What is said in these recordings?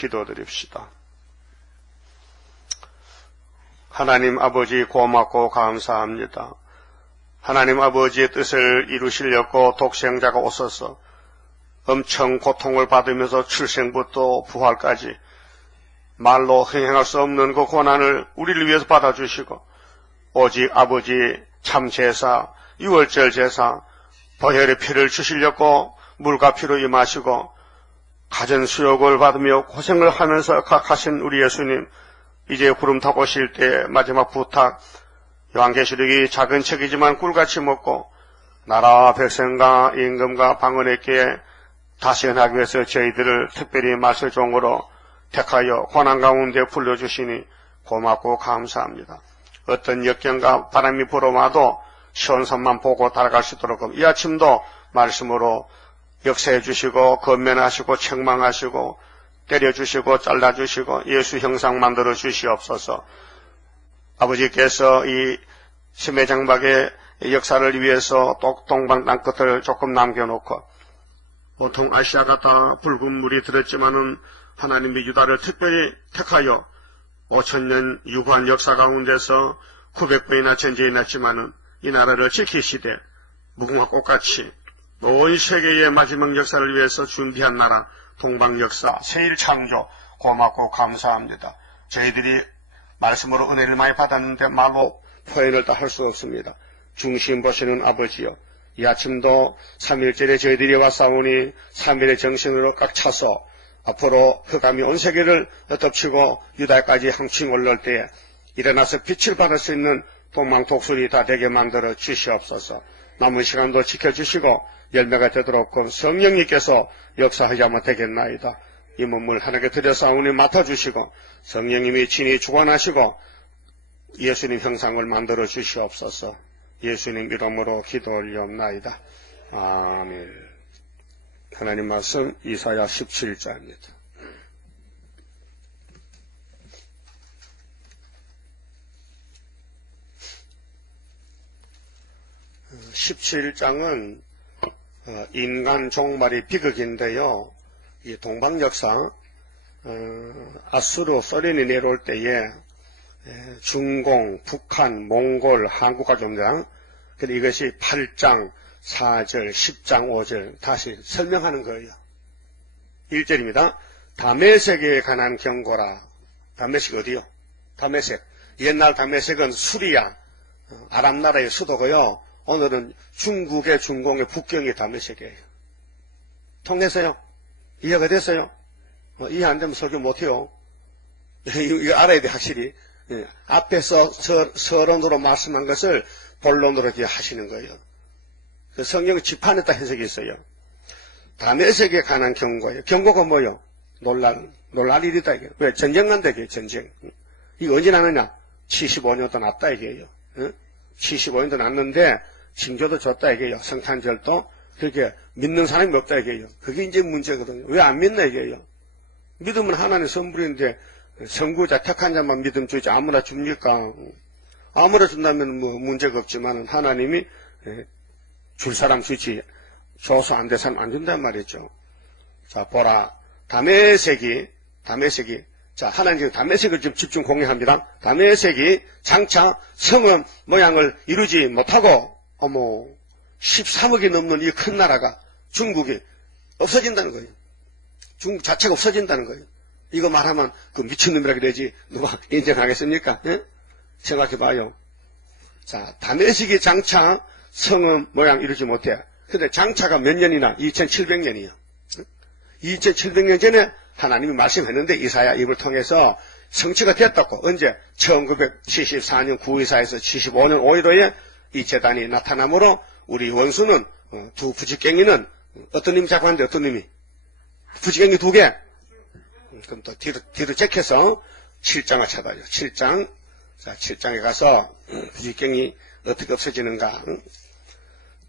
기도드립시다. 하나님 아버지 고맙고 감사합니다. 하나님 아버지의 뜻을 이루시려고 독생자가 오셔서 엄청 고통을 받으면서 출생부터 부활까지 말로 행할 수 없는 그 고난을 우리를 위해서 받아주시고 오직 아버지 참제사, 유월절 제사, 보혈의 피를 주시려고 물과 피로 임하시고 가전수욕을 받으며 고생을 하면서 가신 우리 예수님, 이제 구름 타고 오실 때 마지막 부탁, 요한계시록이 작은 책이지만 꿀같이 먹고 나라와 백성과 임금과 방언에게 다시현하기 위해서 저희들을 특별히 말세종으로 택하여 고난 가운데 불러주시니 고맙고 감사합니다. 어떤 역경과 바람이 불어와도 시온산만 보고 달아갈 수 있도록 이 아침도 말씀으로 역사해 주시고 건면하시고 책망하시고 때려주시고 잘라주시고 예수 형상 만들어 주시옵소서. 아버지께서 이 심해장박의 역사를 위해서 동방 땅끝을 조금 남겨놓고 보통 아시아가 다 붉은 물이 들었지만은 하나님이 유다를 특별히 택하여 5,000년 유구한 역사 가운데서 900번이나 전쟁이 났지만은 이 나라를 지키시되 무궁화 꽃같이 온 세계의 마지막 역사를 위해서 준비한 나라 동방 역사 제1창조 고맙고 감사합니다. 저희들이 말씀으로 은혜를 많이 받았는데 말로 표현을 다 할 수 없습니다. 중심 보시는 아버지여, 이 아침도 3일절에 저희들이 왔사오니 3일의 정신으로 꽉 차서 앞으로 흑암이 온 세계를 덮치고 유다까지 한층 올라올 때에 일어나서 빛을 받을 수 있는 동방 독수리 다 되게 만들어 주시옵소서. 남은 시간도 지켜주시고 열매가 되도록 성령님께서 역사하자면 되겠나이다. 이 몸을 하나님께 드려사오니 맡아주시고 성령님이 친히 주관하시고 예수님 형상을 만들어 주시옵소서. 예수님 이름으로 기도 올리옵나이다. 아멘. 하나님 말씀 이사야 17장입니다. 17장은 인간 종말의 비극인데요. 이 동방 역사, 아수르 소련이 내려올 때에 중공, 북한, 몽골, 한국과 점장, 그런데 이것이 8장 4절, 10장 5절 다시 설명하는 거예요. 1절입니다. 다메섹에 관한 경고라. 다메섹 어디요? 다메섹. 옛날 다메섹은 수리아, 아람 나라의 수도고요. 오늘은 중국의 중공의 북경이 다메섹이에요. 통했어요? 이해가 됐어요? 이해 안 되면 설교 못해요. 이거 알아야 돼, 확실히. 앞에서 서론으로 말씀한 것을 본론으로 이렇게 하시는 거예요. 성경의 지판에다 해석이 있어요. 다메섹에 관한 경고예요. 경고가 뭐예요? 놀랄 일이다, 이게. 왜? 전쟁 난다, 이게, 전쟁. 이거 언제 나느냐? 75년도 났다, 이게요. 75년도 났는데, 징조도 줬다, 이게요. 성탄절도. 그렇게 믿는 사람이 없다, 이게요. 그게 이제 문제거든요. 왜 안 믿나, 이게요. 믿음은 하나님의 선물인데, 선구자, 택한 자만 믿음 주지 아무나 줍니까? 아무나 준다면 뭐 문제가 없지만, 하나님이 줄 사람 주지, 줘서 안 될 사람 안 준단 말이죠. 자, 보라. 다메섹이, 자, 하나님 다메섹을 좀 집중 공유합니다. 다메섹이 장차 성읍 모양을 이루지 못하고, 13억이 넘는 이 큰 나라가, 중국이 없어진다는 거예요. 중국 자체가 없어진다는 거예요. 이거 말하면 그 미친놈이라 그러지, 누가 인정하겠습니까? 예? 생각해봐요. 자, 다메섹이 장차 성읍 모양 이루지 못해. 근데 장차가 몇 년이나? 2700년이요. 2700년 전에 하나님이 말씀했는데 이사야 입을 통해서 성취가 됐다고. 언제? 1974년 9.24에서 75년 5.15에 이 재단이 나타나므로 우리 원수는 두 부지깽이는 어떤 님이 자꾸 하는데 어떤 님이? 부지깽이 두 개. 그럼 또 뒤로 제껴서 7장을 찾아요. 7장. 자, 7장에 가서 부지깽이 어떻게 없어지는가.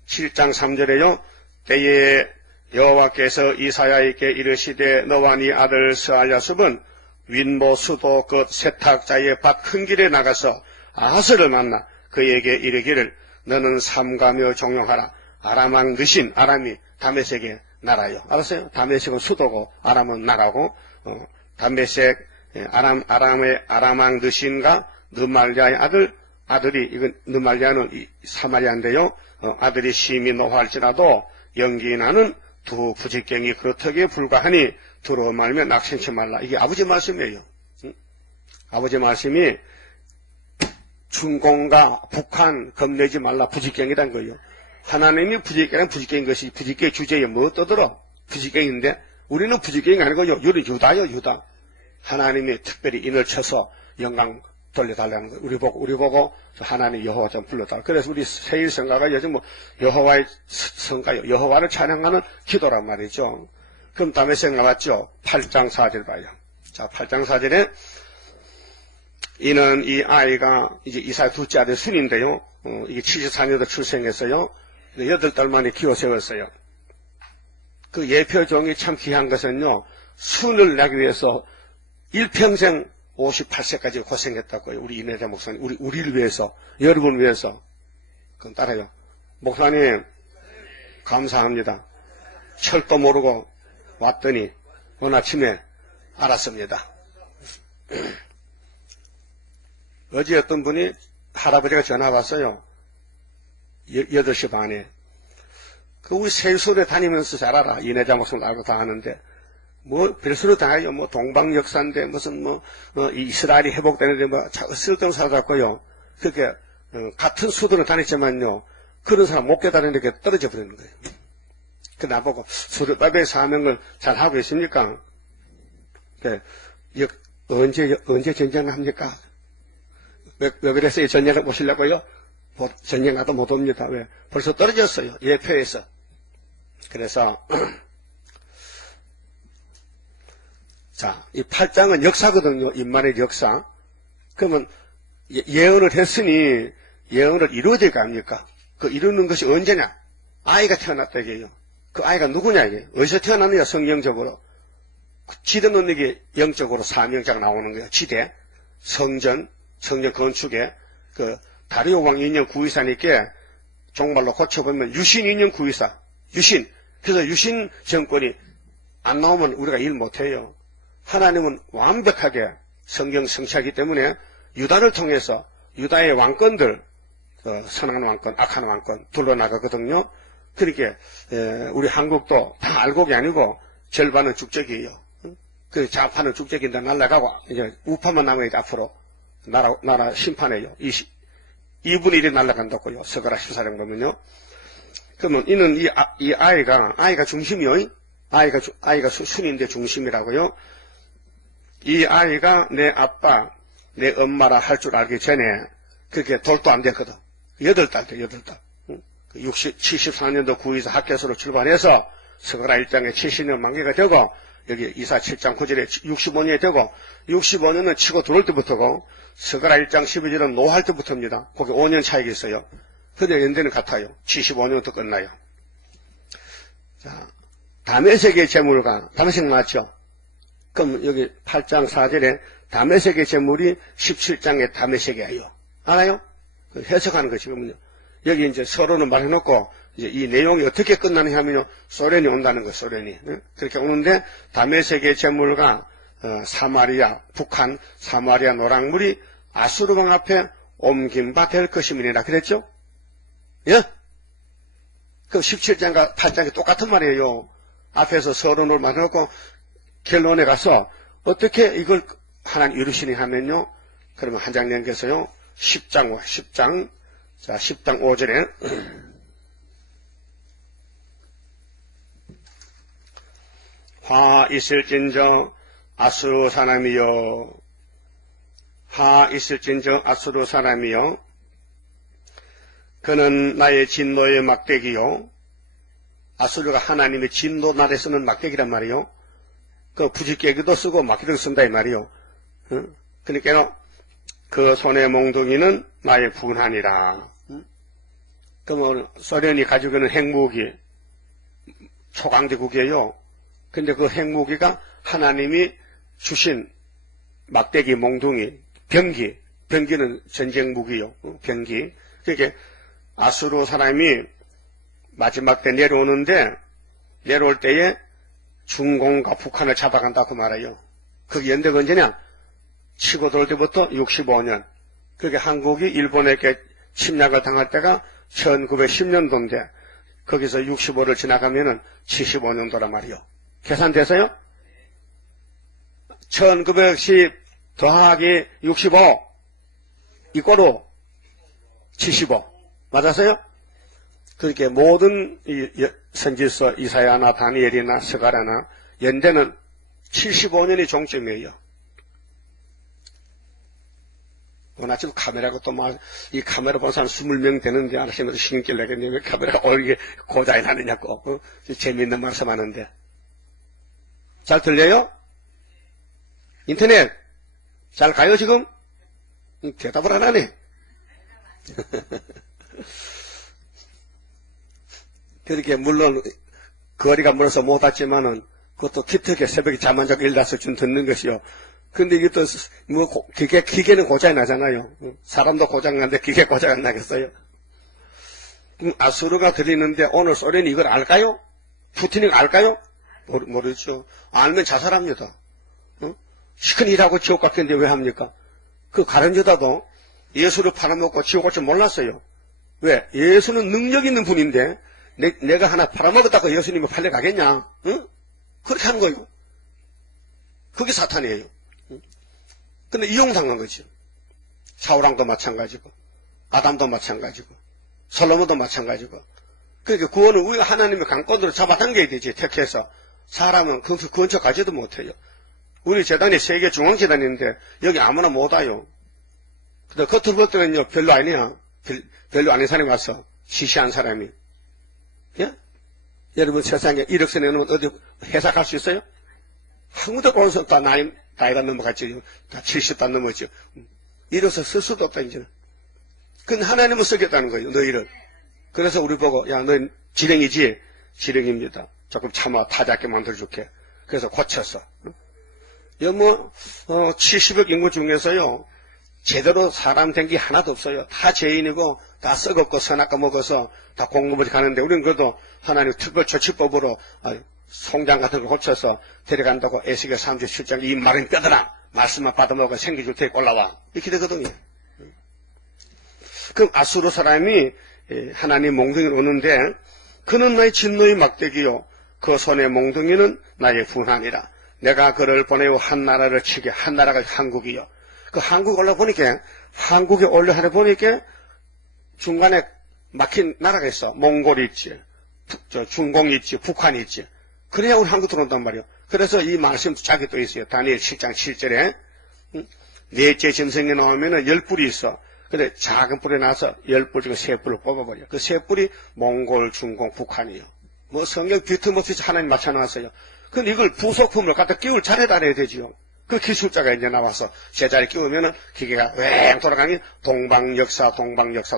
7장 3절에요. 때에 여호와께서 이사야에게 이르시되 너와 네 아들 스알야숲은 윈모 수도 끝 세탁자의 밭 큰 길에 나가서 아하스를 만나 그에게 이르기를 너는 삼가며 종용하라. 아람왕 느신, 아람이 다메섹의 나라요. 알았어요? 다메섹은 수도고 아람은 나라고 담메색, 아람왕 느신과 느말리아의 아들이, 이건 느말리아는 사마리아인데요. 아들이 심히 노할지라도 연기 나는 두 부직경이 그렇다기에 불과하니 들어 말면 낙심치 말라. 이게 아버지 말씀이에요. 아버지 말씀이 중공과 북한 겁내지 말라 부직경이란 거예요. 하나님이 부직경인 것이 부직경의 주제에 뭐 떠들어? 부직경인데 우리는 부직경이 아니고요. 우리 유다요, 유다. 하나님이 특별히 인을 쳐서 영광 돌려달라는 거예요. 우리 보고 하나님 여호와 좀 불러달라. 그래서 우리 세일 성가가 요즘 뭐 여호와의 성가요. 여호와를 찬양하는 기도란 말이죠. 그럼 다음에 생 나왔죠. 8장 4절 봐요. 자, 8장 4절에 이는 이 아이가 이제 이사의 둘째 아들 순인데요. 이게 74년도 출생했어요. 8달 만에 키워 세웠어요. 그 예표종이 참 귀한 것은요. 순을 나기 위해서 일평생 58세까지 고생했다고요. 우리 이내자 목사님, 우리를 위해서, 여러분을 위해서. 그럼 따라요. 목사님, 감사합니다. 철도 모르고 왔더니 오늘 아침에 알았습니다. 어제 어떤 분이 할아버지가 전화 왔어요. 8시 반에. 그 우리 세수에 다니면서 잘 알아. 이내자 목사님 알고 다 아는데. 뭐 별수로 다 해요. 뭐 동방 역사인데 무슨 이스라엘이 회복되는데 뭐 쓸데없는 사람 같고요. 그렇게 같은 수도를 다녔지만요. 그런 사람 못 깨달으니까 떨어져 버리는 거예요. 그 나보고 수도밥의 사명을 잘 하고 있습니까? 언제 전쟁을 합니까? 왜 그랬어요? 전쟁을 보시려고요? 전쟁 가도 못 옵니다. 왜? 벌써 떨어졌어요. 예표에서. 그래서 자, 이 8장은 역사거든요. 인만의 역사. 그러면 예언을 했으니 예언을 이루어질 거 아닙니까? 그 이루는 것이 언제냐? 아이가 태어났다 이게요. 그 아이가 누구냐 이게? 어디서 태어났느냐 성경적으로. 지대는 이게 영적으로 사명자가 나오는 거예요. 지대, 성전 건축에 그 다리오 왕 2년 구의사니까 종말로 고쳐보면 유신 2년 구의사. 유신. 그래서 유신 정권이 안 나오면 우리가 일 못해요. 하나님은 완벽하게 성경 성취하기 때문에 유다를 통해서 유다의 왕권들, 선한 왕권, 악한 왕권 둘러나가거든요. 그렇게 우리 한국도 다 알곡이 아니고 절반은 죽적이에요. 그 좌파는 죽적인데 날아가고 이제 우파만 남아야지 앞으로 나라 심판해요. 2분의 1이 날아간다고요. 서가라 14장 보면요. 그러면 이는 이 아이가 중심이요. 아이가 순인데 중심이라고요. 이 아이가 내 아빠, 내 엄마라 할 줄 알기 전에 그렇게 돌도 안 됐거든. 8달 돼, 8달. 74년도 구의사 학교에서 출발해서 서가라 1장에 70년 만기가 되고 여기 이사 7장 9절에 65년이 되고 65년은 치고 들어올 때부터고 서가라 1장 12절은 노할 때부터입니다. 거기 5년 차이가 있어요. 근데 연대는 같아요. 75년부터 끝나요. 자, 다메섹의 재물가, 다메섹 맞죠? 그럼 여기 8장 4절에 다메섹의 재물이 17장의 다메섹이에요. 알아요? 해석하는 것이거든요. 여기 이제 서로는 말해놓고 이제 이 내용이 어떻게 끝나느냐 하면요. 소련이 온다는 거, 소련이. 그렇게 오는데 다메섹의 재물과 사마리아, 북한, 사마리아 노랑물이 아수르왕 앞에 옮긴 바 될 것임이니라 그랬죠? 예? 그 17장과 8장이 똑같은 말이에요. 앞에서 서론을 말해놓고 결론에 가서 어떻게 이걸 하나님 이루시니 하면요. 그러면 한 장 넘겨서요. 10장, 자, 10장 5절에 화 있을진저 아수르 사람이여, 화 있을진저 아수르 사람이여, 그는 나의 진노의 막대기요. 아수르가 하나님의 진노 날에 쓰는 막대기란 말이요. 그 부직깨기도 쓰고 막대기도 쓴다 이 말이요. 그러니까 그 손의 몽둥이는 나의 분하니라. 그러면 소련이 가지고 있는 핵무기 초강대국이에요. 근데 그 핵무기가 하나님이 주신 막대기, 몽둥이, 병기는 전쟁 무기요. 병기. 그러니까 아수르 사람이 마지막 때 내려오는데 내려올 때에 중공과 북한을 잡아간다고 말해요. 그게 연대가 언제냐? 치고 돌 때부터 65년. 그게 한국이 일본에게 침략을 당할 때가 1910년도인데, 거기서 65를 지나가면은 75년도란 말이요. 계산돼서요? 1910 더하기 65 이꼬로 75. 맞았어요? 그렇게 모든 선지서 이사야나 다니엘이나 스가랴나 연대는 75년이 종점이에요. 오늘 아침 카메라가 또 막, 이 카메라 본 사람 20명 되는데 아저씨는 신경질 내겠네. 왜 카메라가 이게 고장이 나느냐고. 재미있는 말씀 하는데. 잘 들려요? 인터넷 잘 가요 지금? 대답을 안 하네. 그렇게 물론 거리가 멀어서 못 왔지만은 그것도 기특해. 새벽에 잠 안 자고 일어나서 좀 듣는 것이요. 근데 이게 또 뭐 기계는 고장이 나잖아요. 사람도 고장 나는데 기계 고장 안 나겠어요? 아수르가 들리는데 오늘 소련이 이걸 알까요? 푸틴이 알까요? 모르죠. 알면 자살합니다. 시큰 일하고 지옥 갔겠는데 왜 합니까? 그 가련 여자도 예수를 팔아먹고 지옥 갈 줄 몰랐어요. 왜? 예수는 능력 있는 분인데 내가 하나 팔아먹었다고 예수님을 팔려가겠냐? 응? 그렇게 한 거예요. 그게 사탄이에요. 근데 이용당한 거죠. 사울왕도 마찬가지고 아담도 마찬가지고 솔로몬도 마찬가지고. 그러니까 구원은 우리가 하나님의 강권으로 잡아당겨야 되지. 택해서 사람은 그 근처 가지도 못해요. 우리 재단이 세계 중앙재단인데 여기 아무나 못 와요. 근데 겉으로 볼 때는요 별로 아니야. 별로 아닌 사람이 와서 시시한 사람이. 예? 여러분 세상에 1억씩 내놓으면 어디 회사 갈 수 있어요? 아무도 보는 사람 다 나이가 넘어갔지. 다 70다 넘었죠. 1억씩 쓸 수도 없다 이제는. 그건 하나님은 쓰겠다는 거예요. 너희를. 그래서 우리 보고 야 너희 지령이지? 지령입니다. 조금 참아 타작게 만들어줄게. 그래서 고쳤어. 뭐 70억 인구 중에서요 제대로 사람 된 게 하나도 없어요. 다 죄인이고 다 썩었고 선악과 먹어서 다 공급을 가는데 우리는 그래도 하나님 특별 조치법으로 송장 같은 걸 고쳐서 데려간다고 에스겔 37장 이 마른 뼈들아 말씀만 받아먹어 생기줄 테니 올라와 이렇게 되거든요. 그럼 아수르 사람이 하나님 몽둥이를 오는데 그는 나의 진노의 막대기요 그 손의 몽둥이는 나의 분한이라. 내가 그를 보내어 한 나라를 치게. 한 나라가 한국이요. 그 한국 올라보니까 한국에 올려 보니까 중간에 막힌 나라가 있어. 몽골이 있지, 중공이 있지, 북한이 있지. 그래야 우리 한국 들어온단 말이요. 그래서 이 말씀 짝이 또 있어요. 다니엘 7장 7절에 넷째 짐승이 나오면은 10뿔이 있어. 근데 작은 뿔에 나서 10뿔 중에 3뿔을 뽑아버려. 그 3뿔이 몽골, 중공, 북한이요. 뭐 성경 비트모티 하나님 맞춰놨어요. 근데 이걸 부속품을 갖다 끼울 자리에다 해야 되지요. 그 기술자가 이제 나와서 제자리에 끼우면은 기계가 왱 돌아가니 동방역사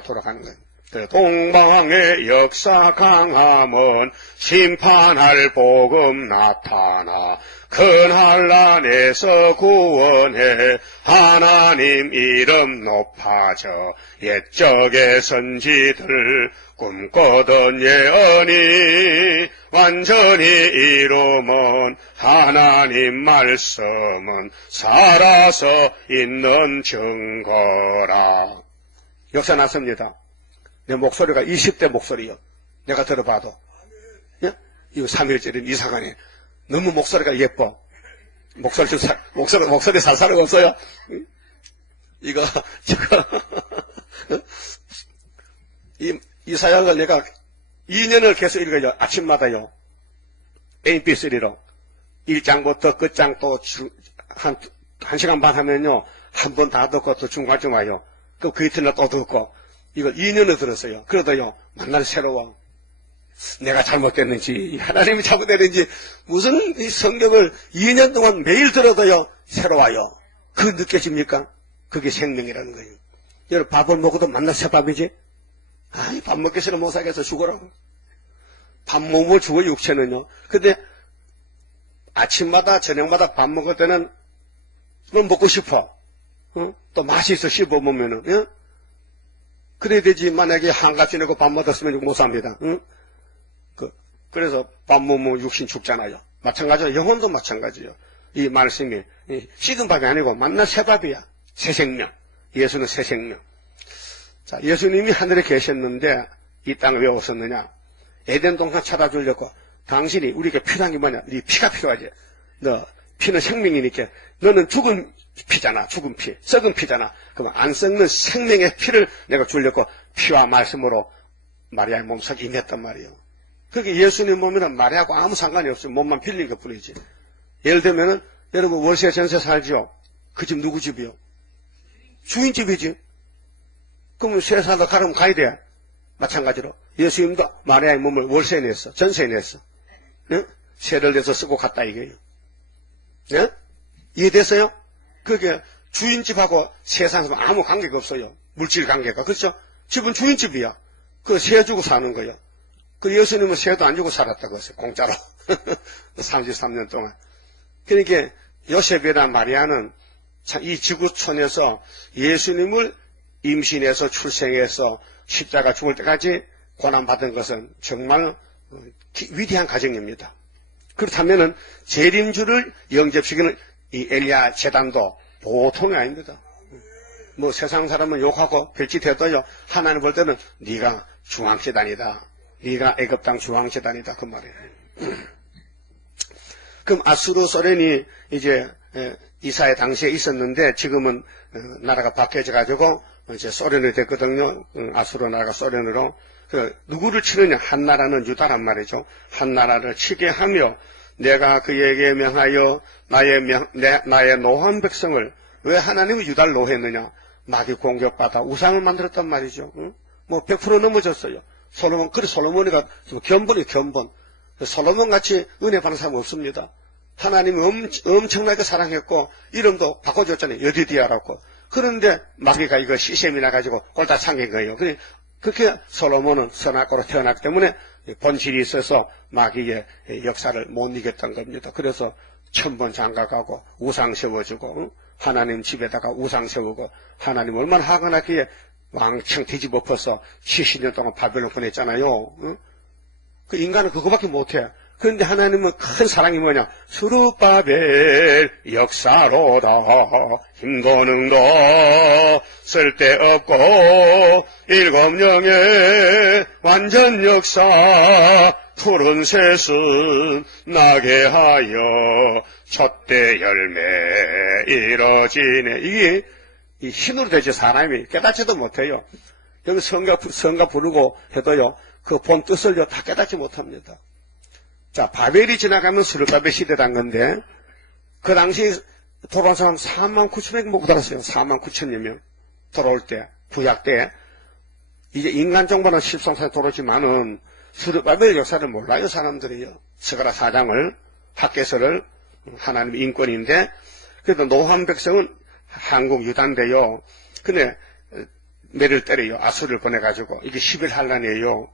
돌아가는 거예요. 그래서 동방의 역사 강함은 심판할 복음 나타나 큰 한란에서 구원해 하나님 이름 높아져 옛적의 선지들 꿈꾸던 예언이 완전히 이루면 하나님 말씀은 살아서 있는 증거라. 역사 났습니다. 내 목소리가 20대 목소리요. 내가 들어봐도. 예? 이거 3일째는 이상하네. 너무 목소리가 예뻐. 목소리 살살은 없어요. 이거, 이 사역을 내가 2년을 계속 읽어요. 아침마다요. MP3로. 1장부터 끝장 또 한 시간 반 하면요. 한 번 다 듣고 또 중간쯤 와요. 그 이튿날 또 듣고. 이걸 2년을 들었어요. 그러다요. 만날 새로워. 내가 잘못됐는지, 하나님이 잘못됐는지, 무슨 이 성경을 2년 동안 매일 들어도요. 새로워요. 그 느껴집니까? 그게 생명이라는 거예요. 여러분 밥을 먹어도 만날 새밥이지? 아이, 밥 먹기 싫어 못 살겠어. 죽어라고. 밥 먹으면 죽어, 육체는요. 근데 아침마다, 저녁마다 밥 먹을 때는 뭐 먹고 싶어. 또 맛이 있어, 씹어 보면은. 예? 그래야 되지. 만약에 한갑 지내고 밥 먹었으면 못 삽니다. 그래서 밥 먹으면 육신 죽잖아요. 마찬가지로 영혼도 마찬가지예요. 이 말씀이 식은 밥이 아니고 만나 새 밥이야. 새 생명. 예수는 새 생명. 자, 예수님이 하늘에 계셨는데 이 땅을 왜 오셨느냐? 에덴 동산 찾아주려고. 당신이 우리에게 필요한 게 뭐냐? 네 피가 필요하지. 너 피는 생명이니까 너는 죽은 피잖아. 죽은 피. 썩은 피잖아. 그럼 안 썩는 생명의 피를 내가 주려고 피와 말씀으로 마리아의 몸속에 임했단 말이에요. 그게 예수님 몸이랑 마리아하고 아무 상관이 없어요. 몸만 빌린 것 뿐이지. 예를 들면은 여러분 월세 전세 살지요. 그 집 누구 집이요? 주인 집이지. 그러면 세 살도 가려면 가야 돼. 마찬가지로 예수님도 마리아의 몸을 월세에 냈어. 전세에 냈어. 네? 세를 내서 쓰고 갔다 이거예요. 네? 이해됐어요? 그게 주인집하고 세상에서 아무 관계가 없어요. 물질 관계가. 그렇죠? 집은 주인집이야. 그 세 주고 사는 거예요. 그 예수님은 세도 안 주고 살았다고 했어요. 공짜로. 33년 동안. 그러니까 요셉이나 마리아는 이 지구촌에서 예수님을 임신해서 출생해서 십자가 죽을 때까지 고난받은 것은 정말 위대한 가정입니다. 그렇다면은 재림주를 영접시키는 이 엘리야 제단도 보통이 아닙니다. 뭐 세상 사람은 욕하고 별짓해도요, 하나님 볼 때는 네가 중앙재단이다. 네가 애굽 땅 중앙재단이다. 그 말이에요. 그럼 아수르 소련이 이제 이사의 당시에 있었는데 지금은 나라가 바뀌어져 가지고 이제 소련이 됐거든요. 아수르 나라가 소련으로. 누구를 치느냐? 한 나라는 유다란 말이죠. 한 나라를 치게 하며 내가 그에게 명하여 나의 노한 백성을. 왜 하나님이 유다를 노했느냐? 마귀 공격받아 우상을 만들었단 말이죠. 응? 뭐 100% 넘어졌어요. 솔로몬, 그래 솔로몬이가 견본이 견본. 솔로몬 같이 은혜 받는 사람 없습니다. 하나님이 엄청나게 사랑했고 이름도 바꿔줬잖아요. 여디디아라고. 그런데 마귀가 이거 시샘이 나가지고 꼴딱 상긴 거예요. 그렇게 솔로몬은 선악과로 태어났기 때문에 본질이 있어서 마귀의 역사를 못 이겼던 겁니다. 그래서 천번 장가가고 우상 세워주고 하나님 집에다가 우상 세우고 하나님 얼마나 화가 났기에 왕창 뒤집어엎어서 70년 동안 바벨론 보냈잖아요. 그 인간은 그거밖에 못해. 그런데 하나님은 큰 사랑이 뭐냐? 수르바벨 역사로다. 힘도는 거 쓸데없고 일곱 영의 완전 역사 푸른 새순 나게 하여 첫대 열매 이뤄지네. 이게 이 힘으로 되지 사람이 깨닫지도 못해요. 여기 성가 부르고 해도요, 그 본 뜻을요 다 깨닫지 못합니다. 자, 바벨이 지나가면 스룹바벨 시대란 건데, 그 당시 돌아온 사람 49,000명 못 달았어요. 49,000여 명. 돌아올 때, 구약 때. 이제 인간 정보는 십성사에 돌아오지만은, 스룹바벨 역사를 몰라요, 사람들이요. 스가랴 4장을, 학개서를, 하나님의 인권인데, 그래도 노한 백성은 한국 유다인데요. 근데, 매를 때려요. 아수를 보내가지고. 이게 11한란이에요.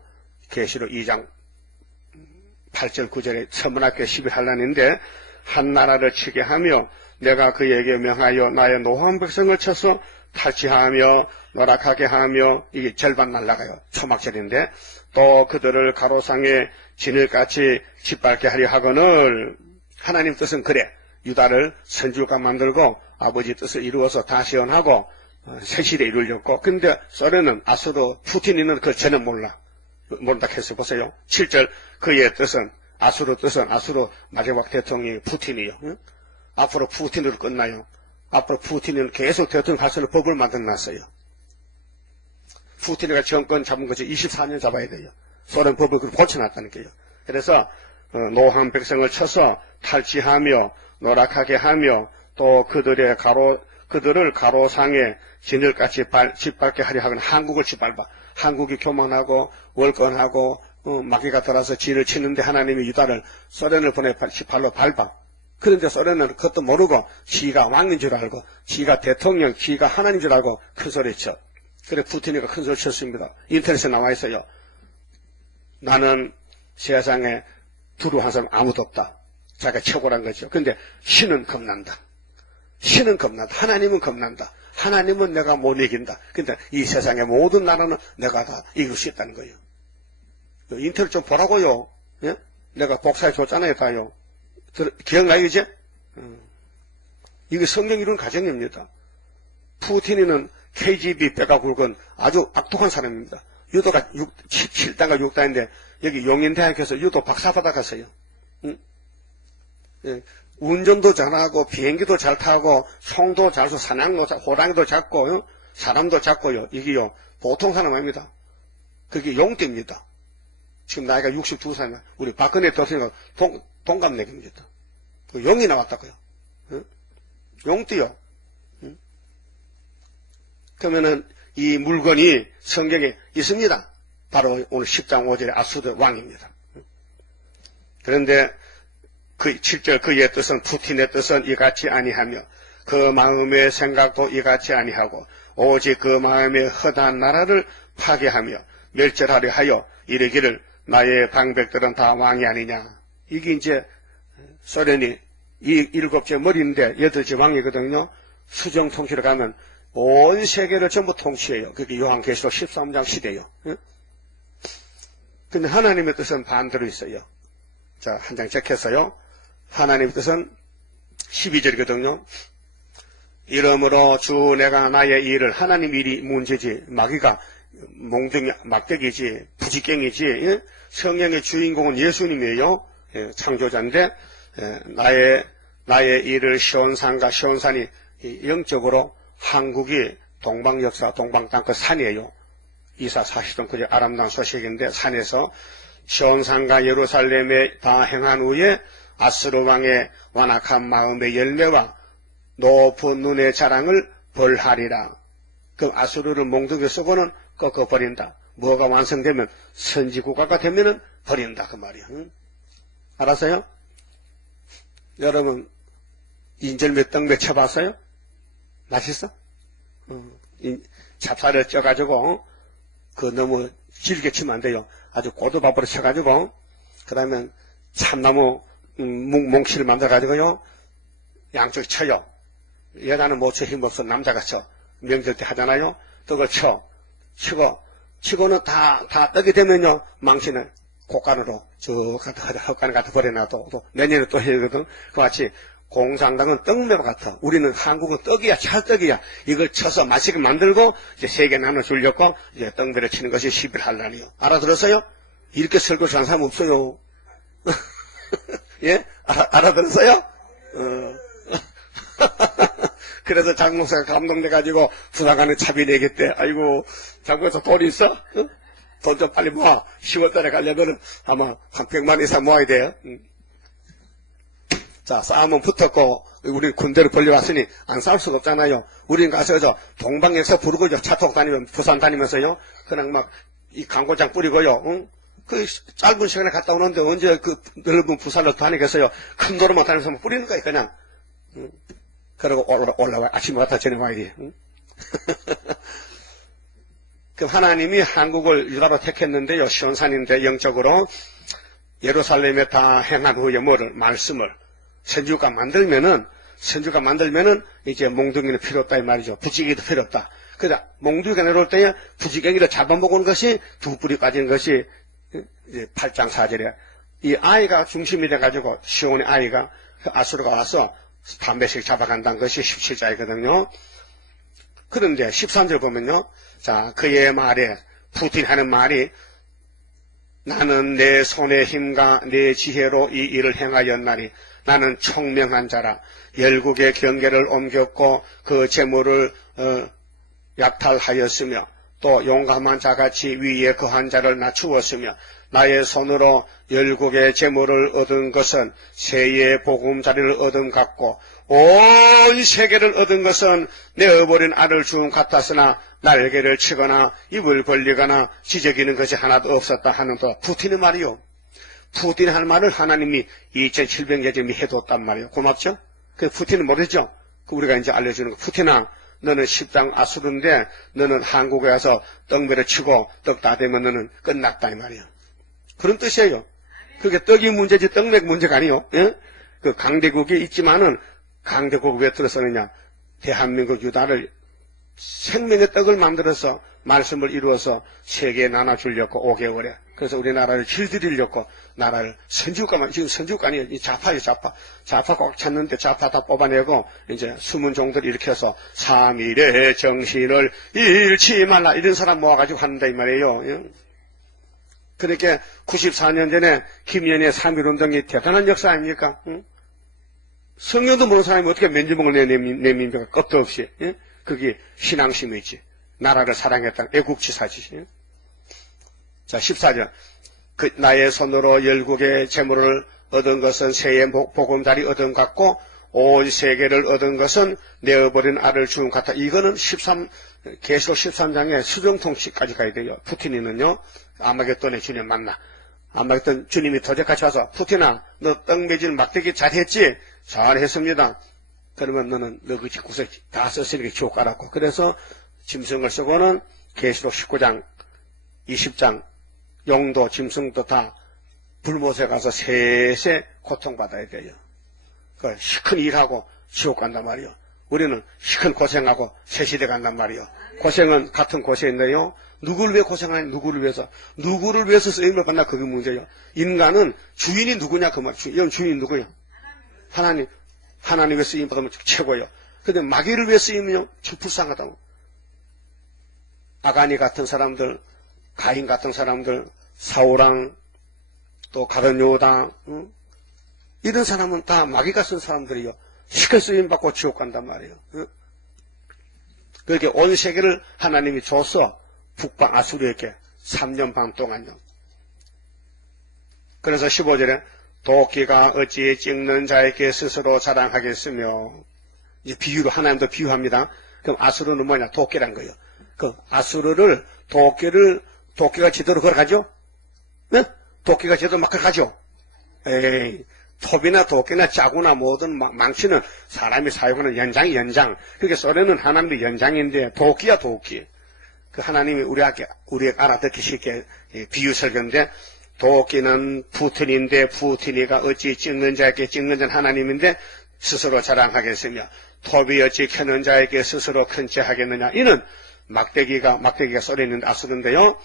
계시록 2장 8절 9절에 서문학교 11한란인데 한 나라를 치게 하며 내가 그에게 명하여 나의 노한 백성을 쳐서 탈취하며 노락하게 하며 이게 절반 날라가요. 초막절인데 또 그들을 가로상에 진을같이 짓밟게 하려 하거늘 하나님 뜻은 그래. 유다를 선줄과 만들고 아버지 뜻을 이루어서 다시원하고 새 시대 이루려고. 근데 소련은 아수르 푸틴이는 그걸 전혀 모른다 했어요. 보세요. 7절 그의 뜻은 아수르 마지막 대통령이 푸틴이요. 응? 앞으로 푸틴으로 끝나요. 앞으로 푸틴은 계속 대통령 할 수 있는 법을 만들어놨어요. 푸틴이가 정권 잡은 것이 24년 잡아야 돼요. 소련 법을 그렇게 고쳐놨다는 게요. 그래서 노한 백성을 쳐서 탈취하며 노락하게 하며 또 그들을 가로상에 진을같이 짓밟게 하려 하거나 한국을 짓밟아. 한국이 교만하고 월권하고 마귀가 들어서 진을 치는데 하나님이 유다를 소련을 보내 발로 밟아. 그런데 소련은 그것도 모르고 지가 왕인 줄 알고 지가 대통령, 지가 하나님인 줄 알고 큰 소리 쳐. 그래 푸틴이가 큰 소리 쳤습니다. 인터넷에 나와 있어요. 나는 세상에 두려워하는 사람 아무도 없다. 자기가 최고란 거죠. 근데 신은 겁난다. 신은 겁난다. 하나님은 겁난다. 하나님은 내가 못 이긴다. 근데 이 세상의 모든 나라는 내가 다 이길 수 있다는 거예요. 인터넷 좀 보라고요. 예? 내가 복사해 줬잖아요, 다요. 기억나요, 이제? 이게 성경 이룬 가정입니다. 푸틴이는 KGB 빼가 굵은 아주 악독한 사람입니다. 유도가 7단과 6단인데 여기 용인대학에서 유도 박사 받아갔어요. 응? 예. 운전도 잘하고 비행기도 잘 타고 총도 잘 쏘, 사냥도 호랑이도 잡고 사람도 잡고요. 이게요 보통 사람 아닙니다. 그게 용띠입니다. 지금 나이가 62살이면 우리 박근혜 대통령 동갑내기입니다. 그 용이 나왔다고요. 응? 용띠요. 응? 그러면은 이 물건이 성경에 있습니다. 바로 오늘 10장 5절의 아수르 왕입니다. 그런데 그 7절 그의 뜻은 푸틴의 뜻은 이같이 아니하며 그 마음의 생각도 이같이 아니하고 오직 그 마음의 허다한 나라를 파괴하며 멸절하려 하여 이르기를 나의 방백들은 다 왕이 아니냐. 이게 이제 소련이 이 7째 머리인데 8째 왕이거든요. 수정 통치를 가면 온 세계를 전부 통치해요. 그게 요한계시록 13장 시대예요. 근데 하나님의 뜻은 반대로 있어요. 자, 한 장 적혔어요. 하나님의 뜻은 12절이거든요. 이러므로 주 내가 나의 일을, 하나님 일이 문제지, 마귀가 몽둥이, 막대기지, 부지깽이지, 예? 성령의 주인공은 예수님이에요. 예, 창조자인데, 예, 나의 일을 시온산과 시온산이 영적으로 한국이 동방역사, 동방땅끝 산이에요. 이사 40년 그제 아름다운 소식인데 산에서 시온산과 예루살렘에 다 행한 후에 아수르 왕의 완악한 마음의 열매와 높은 눈의 자랑을 벌하리라. 그 아수르를 몽둥이 쓰고는 꺾어버린다. 뭐가 완성되면 선지국가가 되면은 버린다 그 말이야. 응? 알았어요? 여러분 인절미 떡 맺혀봤어요? 맛있어? 찹쌀을 쪄가지고 그 너무 질게 치면 안 돼요. 아주 고두밥으로 쳐가지고 그 다음에 참나무 뭉치를 만들어가지고요 양쪽에 쳐요. 여자는 못 쳐, 힘없어. 남자가 쳐. 명절 때 하잖아요. 떡을 치고는 다 떡이 되면요 망치는 곡간으로 저 헛간에 갖다 버려놔도 또 내년에 또 해야 되거든. 그같이 공산당은 떡매와 같아. 우리는 한국은 떡이야, 찰떡이야. 이걸 쳐서 맛있게 만들고 이제 세계 나눠 주려고 이제 떡매를 치는 것이 11할란이요. 알아들었어요? 이렇게 설교를 한 사람 없어요. 예? 알아들었어요? 그래서 장목사가 감동돼가지고 부사관에 차비 내겠대. 아이고, 장목사 돈 있어? 돈 좀 빨리 모아. 10월달에 가려면 아마 한 100만 이상 모아야 돼요. 자, 싸움은 붙었고, 우리는 군대를 벌려왔으니 안 싸울 수가 없잖아요. 우리는 가서 동방역사 부르고 차통 다니면, 부산 다니면서요. 그냥 막 이 광고장 뿌리고요. 응? 그 짧은 시간에 갔다 오는데 언제 그 넓은 부산을 다니겠어요. 큰 도로만 다니면서 뿌리는 거예요, 그냥. 응? 그러고 올라와. 아침에 왔다 전에 와야 돼. 응? 그럼 하나님이 한국을 유다로 택했는데요. 시온산인데 영적으로 예루살렘에 다 행한 후에 뭐를? 말씀을. 선지국가 만들면은 이제 몽둥이는 필요 없다 이 말이죠. 부지깽이도 필요 없다. 그러다 몽둥이가 내려올 때에 부지깽이를 잡아먹은 것이 두 뿔이 빠진 것이 이제 8장 4절에 이 아이가 중심이 돼가지고 시온의 아이가 아수르가 와서 반배씩 잡아간다는 것이 17자이거든요. 그런데 13절 보면요. 자, 그의 말에 푸틴 하는 말이 나는 내 손의 힘과 내 지혜로 이 일을 행하였나니 나는 총명한 자라. 열국의 경계를 옮겼고 그 재물을 약탈하였으며 또 용감한 자같이 위에 거한 자를 낮추었으며 나의 손으로 열국의 재물을 얻은 것은 세의 보금자리를 얻은 같고 온 세계를 얻은 것은 내어버린 알을 주음 같았으나 날개를 치거나 입을 벌리거나 지저귀는 것이 하나도 없었다 하는 또 푸틴의 말이요. 푸틴이 할 말을 하나님이 2700년쯤 해뒀단 말이에요. 고맙죠? 그 푸틴은 모르죠? 우리가 이제 알려주는 거. 푸틴아, 너는 10장 아수르인데 너는 한국에 와서 떡매를 치고 떡 다 되면 너는 끝났다 이 말이야. 그런 뜻이에요. 그게 떡이 문제지 떡맥 문제가 아니요. 예? 그 강대국이 있지만은 강대국 왜 들어서느냐? 대한민국 유다를 생명의 떡을 만들어서 말씀을 이루어서 세계에 나눠주려고 5개월에. 그래서 우리나라를 길들이려고 나라를 선지국가만, 지금 선지국가 아니에요. 좌파예요, 좌파. 좌파 꼭 찾는데 좌파 다 뽑아내고, 이제 숨은 종들 일으켜서 3일의 정신을 잃지 말라. 이런 사람 모아가지고 한다, 이 말이에요. 그러니까 94년 전에 김연의 3.1운동이 대단한 역사 아닙니까? 성경도 모르는 사람이 어떻게 면지목을 내민가 껍도 없이. 그게 신앙심이지. 나라를 사랑했다는 애국지사지. 자, 14절. 나의 손으로 열국의 재물을 얻은 것은 새의 보금자리 얻은 것 같고, 온 세계를 얻은 것은 내어버린 알을 주운 것 같다. 이거는 계시록 13장에 수정통치까지 가야 돼요. 푸틴이는요, 아마겟돈에 주님 만나. 아마겟돈 주님이 도적같이 와서, 푸틴아, 너 떡매질 막대기 잘했지? 잘했습니다. 그러면 너는 너 그 집구석 다 썼으니까 지옥 가라고. 그래서 짐승을 쓰고는 계시록 19장, 20장, 용도, 짐승도 다 불못에 가서 세세 고통받아야 돼요. 그 시큰 일하고 지옥 간단 말이요. 우리는 시큰 고생하고 새시대 간단 말이요. 고생은 같은 고생인데요. 누구를 위해 고생하냐? 누구를 위해서. 누구를 위해서 쓰임을 받나? 그게 문제요. 인간은 주인이 누구냐? 그 말. 이건 주인이 누구요? 하나님. 하나님 위해 쓰임 받으면 최고예요. 근데 마귀를 위해 쓰이면요, 참 불쌍하다고. 아가니 같은 사람들, 가인 같은 사람들, 사울왕, 또 가룟요다, 이런 사람은 다 마귀가 쓴 사람들이요. 시켜 쓰임 받고 지옥 간단 말이에요. 그렇게 온 세계를 하나님이 줘서 북방 아수르에게 3년 반 동안요. 그래서 15절에 도끼가 어찌 찍는 자에게 스스로 자랑하겠으며, 이제 비유로 하나님도 비유합니다. 그럼 아수르는 뭐냐? 도끼란 거예요. 그 아수르를 도끼가 제대로 걸어가죠? 네? 도끼가 제대로 막 걸어가죠? 에이, 톱이나 도끼나 짜구나 뭐든 망치는 사람이 사용하는 연장. 그게 소련은 하나님도 연장인데 도끼야 도끼. 그 하나님이 우리에게 알아듣기 쉽게 비유 설교인데, 도끼는 푸틴인데 푸틴이가 어찌 찍는 자에게 찍는 자는 하나님인데 스스로 자랑하겠으며, 톱이 어찌 켜는 자에게 스스로 큰 체 하겠느냐. 이는 막대기가 쏘려있는 아수르인데요.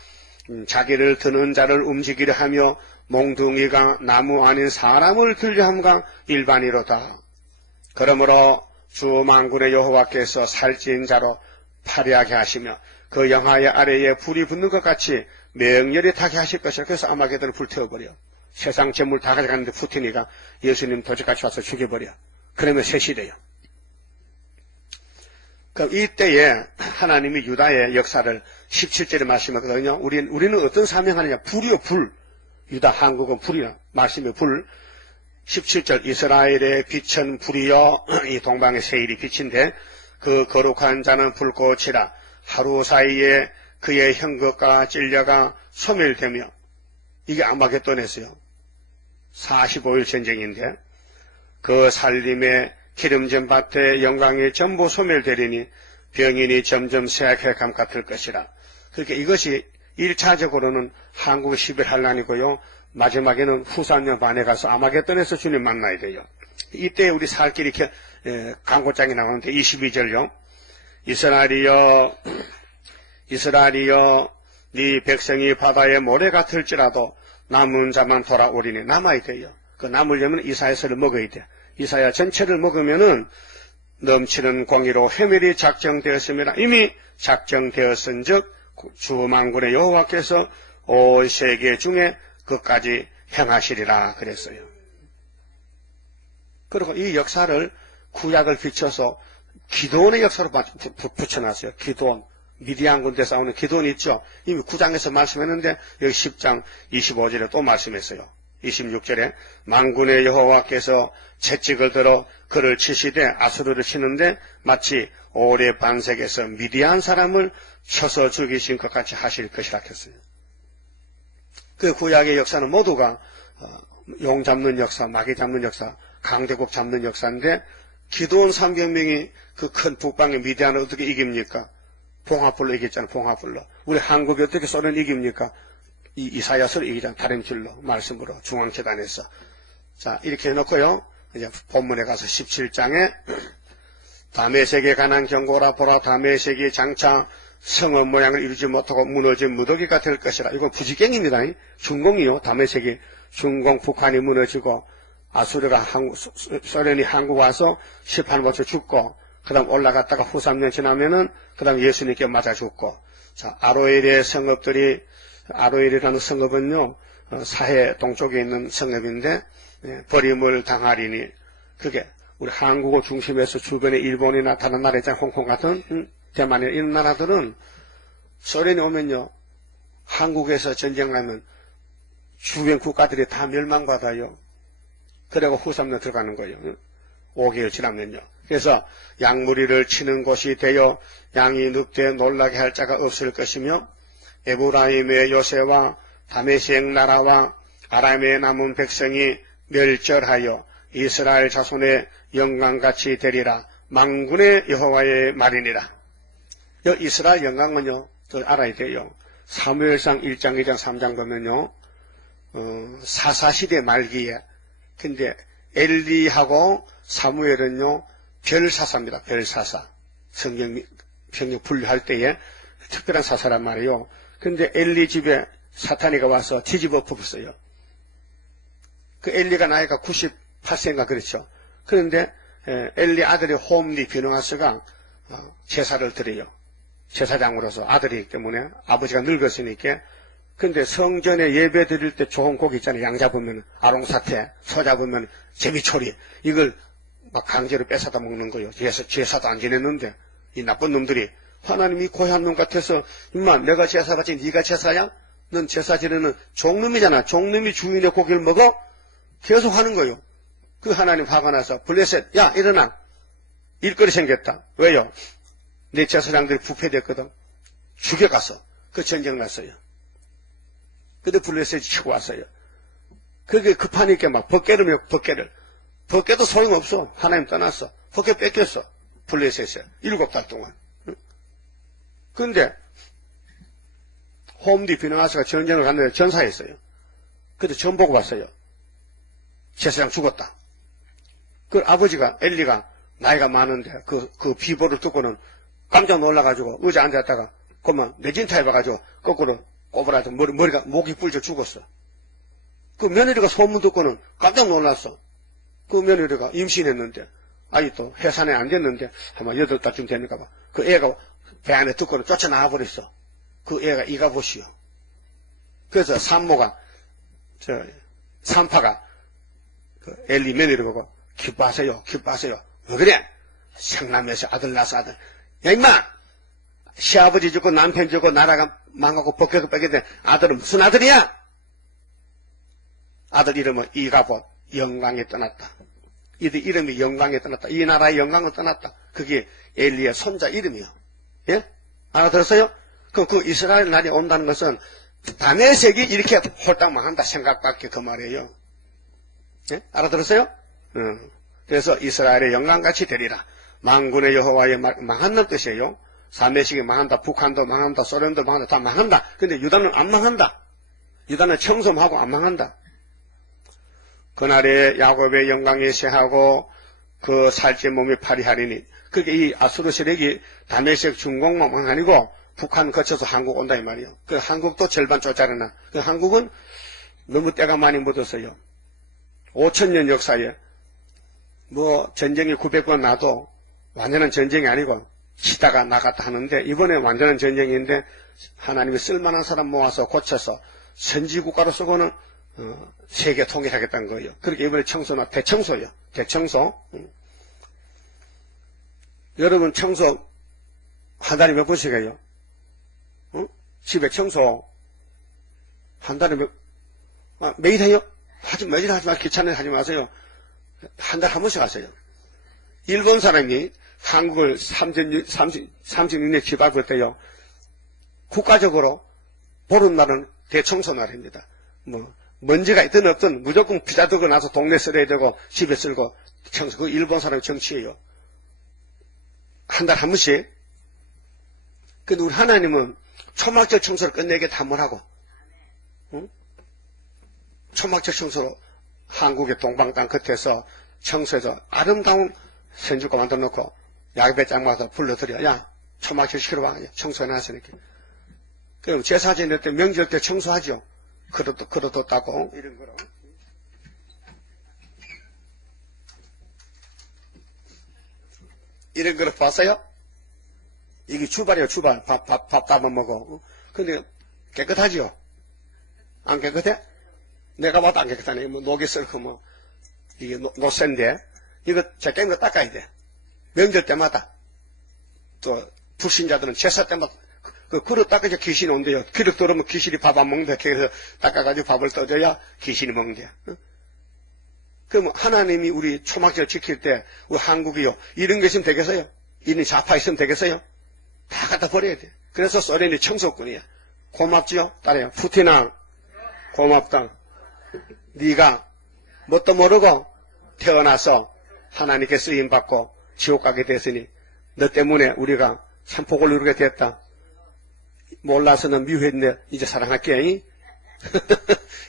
자기를 드는 자를 움직이려 하며 몽둥이가 나무 아닌 사람을 들려 함과 일반이로다. 그러므로 주 만군의 여호와께서 살찐 자로 파리하게 하시며 그 영하의 아래에 불이 붙는 것 같이 맹렬히 타게 하실 것이야. 그래서 아마겟돈을 불태워버려. 세상 재물 다 가져가는데 푸틴이가 예수님 도적같이 와서 죽여버려. 그러면 셋이 돼요. 그럼 이때에 하나님이 유다의 역사를 17절에 말씀하거든요. 우리는 어떤 사명하느냐? 불이요, 불. 유다, 한국은 불이야. 말씀이 불. 17절, 이스라엘의 빛은 불이요. 이 동방의 세일이 빛인데, 그 거룩한 자는 불꽃이라. 하루 사이에 그의 형극과 찔려가 소멸되며, 이게 아마겟돈에서요. 45일 전쟁인데, 그 살림의 기름진 밭에 영광이 전부 소멸되리니 병인이 점점 쇠약해 감 같을 것이라. 그러니까 이것이 1차적으로는 한국의 10일 환란이고요. 마지막에는 후산년 반에 가서 아마겟돈에서 주님 만나야 돼요. 이때 우리 살 길이 광고장이 나오는데 22절요. 이스라엘이여 네 백성이 바다의 모래 같을지라도 남은 자만 돌아오리니. 남아야 돼요. 그 남으려면 이사야서를 먹어야 돼. 이사야 전체를 먹으면은 넘치는 공의로 회멸이 작정되었습니다. 이미 작정되었은즉 주 만군의 여호와께서 온 세계 중에 그까지 행하시리라 그랬어요. 그리고 이 역사를 구약을 비춰서 기도원의 역사로 붙여놨어요. 기도원. 미디안 군대 싸우는 기도원 있죠. 이미 9장에서 말씀했는데 여기 10장 25절에 또 말씀했어요. 26절에 만군의 여호와께서 채찍을 들어 그를 치시되 아수르를 치는데 마치 오래 반석에서 미디안 사람을 쳐서 죽이신 것 같이 하실 것이라 했어요. 그 구약의 역사는 모두가 용 잡는 역사, 마귀 잡는 역사, 강대국 잡는 역사인데 기도원 300명이 그 큰 북방의 미디안을 어떻게 이깁니까? 봉화불로 이겼잖아요. 봉화불로. 우리 한국이 어떻게 소련 이깁니까? 이사야서를 이기잖아요. 다림질로 말씀으로 중앙재단에서. 자, 이렇게 해놓고요. 이제 본문에 가서 17장에 다메섹에 관한 경고라. 보라, 다메섹이 장차 성읍 모양을 이루지 못하고 무너진 무더기가 될 것이라. 이건 부지경입니다. 중공이요. 다메섹이 중공 북한이 무너지고 아수르가 소련이 한국 와서 18번째 죽고 그 다음 올라갔다가 후 3년 지나면은 그 다음 예수님께 맞아 죽고. 자, 아로엘의 성읍들이, 아로엘이라는 성읍은요 사해 동쪽에 있는 성읍인데 버림을 당하리니, 그게 우리 한국을 중심에서 주변에 일본이나 다른 나라 있잖아요. 홍콩 같은 대만이나 이런 나라들은 소련이 오면요 한국에서 전쟁하면 주변 국가들이 다 멸망받아요. 그리고 후 3년 들어가는 거예요. 5개월 지나면요. 그래서 양무리를 치는 곳이 되어 양이 늑대 놀라게 할 자가 없을 것이며, 에브라임의 요새와 다메섹 나라와 아람의 남은 백성이 멸절하여 이스라엘 자손의 영광같이 되리라. 만군의 여호와의 말이니라. 이스라엘 영광은요 또 알아야 돼요. 사무엘상 1장 2장 3장 보면요 사사시대 말기에, 근데 엘리하고 사무엘은요 별사사입니다. 별사사. 성경 분류할 때에 특별한 사사란 말이에요. 근데 엘리 집에 사탄이가 와서 뒤집어 엎었어요. 그 엘리가 나이가 98세인가 그렇죠. 그런데 엘리 아들이 홈리 비누아스가 제사를 드려요. 제사장으로서 아들이기 때문에 아버지가 늙었으니까. 근데 성전에 예배 드릴 때 좋은 고기 있잖아요. 양 잡으면 아롱사태, 소 잡으면 제비초리, 이걸 막 강제로 뺏어다 먹는 거예요. 제사도 안 지냈는데 이 나쁜 놈들이, 하나님이 고향 놈 같아서 임마 내가 제사 받지 네가 제사야? 넌 제사 지내는 종놈이잖아. 종놈이 주인의 고기를 먹어? 계속 하는 거예요. 그 하나님 화가 나서 블레셋, 야 일어나. 일거리 생겼다. 왜요? 내 제사장들이 부패됐거든. 죽여갔어. 그 전쟁 났어요. 근데 블레셋이 치고 왔어요. 그게 급하니까 막 벗개도 소용없어. 하나님 떠났어. 벗개 뺏겼어. 블레셋에 7달 동안. 근데 홈디 비누아스가 전쟁을 갔는데 전사했어요. 그때 전 보고 왔어요. 제사장 죽었다. 그 아버지가 엘리가 나이가 많은데 그 비보를 듣고는 깜짝 놀라가지고 의자 앉았다가 그만 내진타 해봐가지고 거꾸로 꼬부라서 머리가 목이 뿔져 죽었어. 그 며느리가 소문 듣고는 깜짝 놀랐어. 그 며느리가 임신했는데 아직도 해산이 안 됐는데 아마 8달쯤 되니까 봐. 그 애가 배 안에 듣고는 쫓아나와 버렸어. 그 애가 이가 보시오. 그래서 산파가 그 엘리 며느리 보고 기뻐하세요. 왜 그래? 생남에서 아들 낳아서 아들. 야 임마! 시아버지 죽고 남편 죽고 나라가 망하고 벗겨서 뺏겼는데 아들은 무슨 아들이야? 아들 이름은 이가봇, 영광에 떠났다. 이들 이름이 영광에 떠났다. 이 나라의 영광을 떠났다. 그게 엘리의 손자 이름이요. 예? 알아들었어요? 그 이스라엘 날이 온다는 것은 다메섹이 이렇게 홀딱 망한다 생각밖에 그 말이에요. 예? 알아들었어요? 그래서 이스라엘의 영광같이 되리라. 만군의 여호와의 망한다는 뜻이에요. 다메섹이 망한다, 북한도 망한다, 소련도 망한다, 다 망한다. 근데 유다는 안 망한다. 유다는 청소하고 안 망한다. 그날에 야곱의 영광이 쇠하고 그 살찐 몸이 파리하리니, 그게 이 아수르 세력이 다메섹 중공만 아니고 북한 거쳐서 한국 온다 이 말이에요. 그 한국도 절반 쫓아내나. 그 한국은 너무 때가 많이 묻었어요. 5000년 역사에 뭐 전쟁이 900번 나도 완전한 전쟁이 아니고 치다가 나갔다 하는데, 이번에 완전한 전쟁인데 하나님이 쓸만한 사람 모아서 고쳐서 선지국가로 쓰고는 세계 통일하겠다는 거예요. 그렇게 이번에 청소나 대청소예요. 대청소. 여러분 청소 한 달에 몇 번씩 해요? 집에 청소 한 달에 매일 해요? 매일 하지 마. 귀찮아요. 하지 마세요. 한 달에 한 번씩 하세요. 일본 사람이 한국을 36년 지배했대요. 국가적으로 보름날은 대청소 날입니다. 먼지가 있든 없든 무조건 비자 들고 나서 동네 쓸어야 되고 집에 쓸고 청소. 그 일본 사람의 정치예요. 한 달에 한 번씩. 근데 우리 하나님은 초막절 청소를 끝내게 담으라고. 응? 초막절 청소로 한국의 동방 땅 끝에서 청소해서 아름다운 선지국가 만들어 놓고 야배장 와서 불러들여. 야, 초막절 시키러 와. 청소해놨으니까. 그럼 제사 지낼 때, 명절 때 청소하죠. 그릇도 닦고, 이런 거로. 이런 그릇 봤어요? 이게 주발이에요, 주발. 밥 담아 먹어. 근데 깨끗하지요? 안 깨끗해? 내가 봐도 안 깨끗하네. 뭐, 녹이 썩고 뭐, 이게 노쇠인데, 이거 깨끗한 거 닦아야 돼. 명절 때마다. 또, 불신자들은 제사 때마다, 그 그릇 닦아야 귀신이 온대요. 그릇 들어오면 귀신이 밥 안 먹는데, 그래서 닦아가지고 밥을 떠줘야 귀신이 먹는데. 그럼 하나님이 우리 초막절 지킬 때, 우리 한국이요. 이런 게 있으면 되겠어요? 이런 좌파 있으면 되겠어요? 다 갖다 버려야 돼. 그래서 소련이 청소꾼이야. 고맙지요? 딸이야. 푸틴아, 고맙다. 네가 뭣도 모르고 태어나서 하나님께 쓰임받고 지옥 가게 됐으니 너 때문에 우리가 참복을 누르게 됐다. 몰라서는 미워했는데 이제 사랑할게.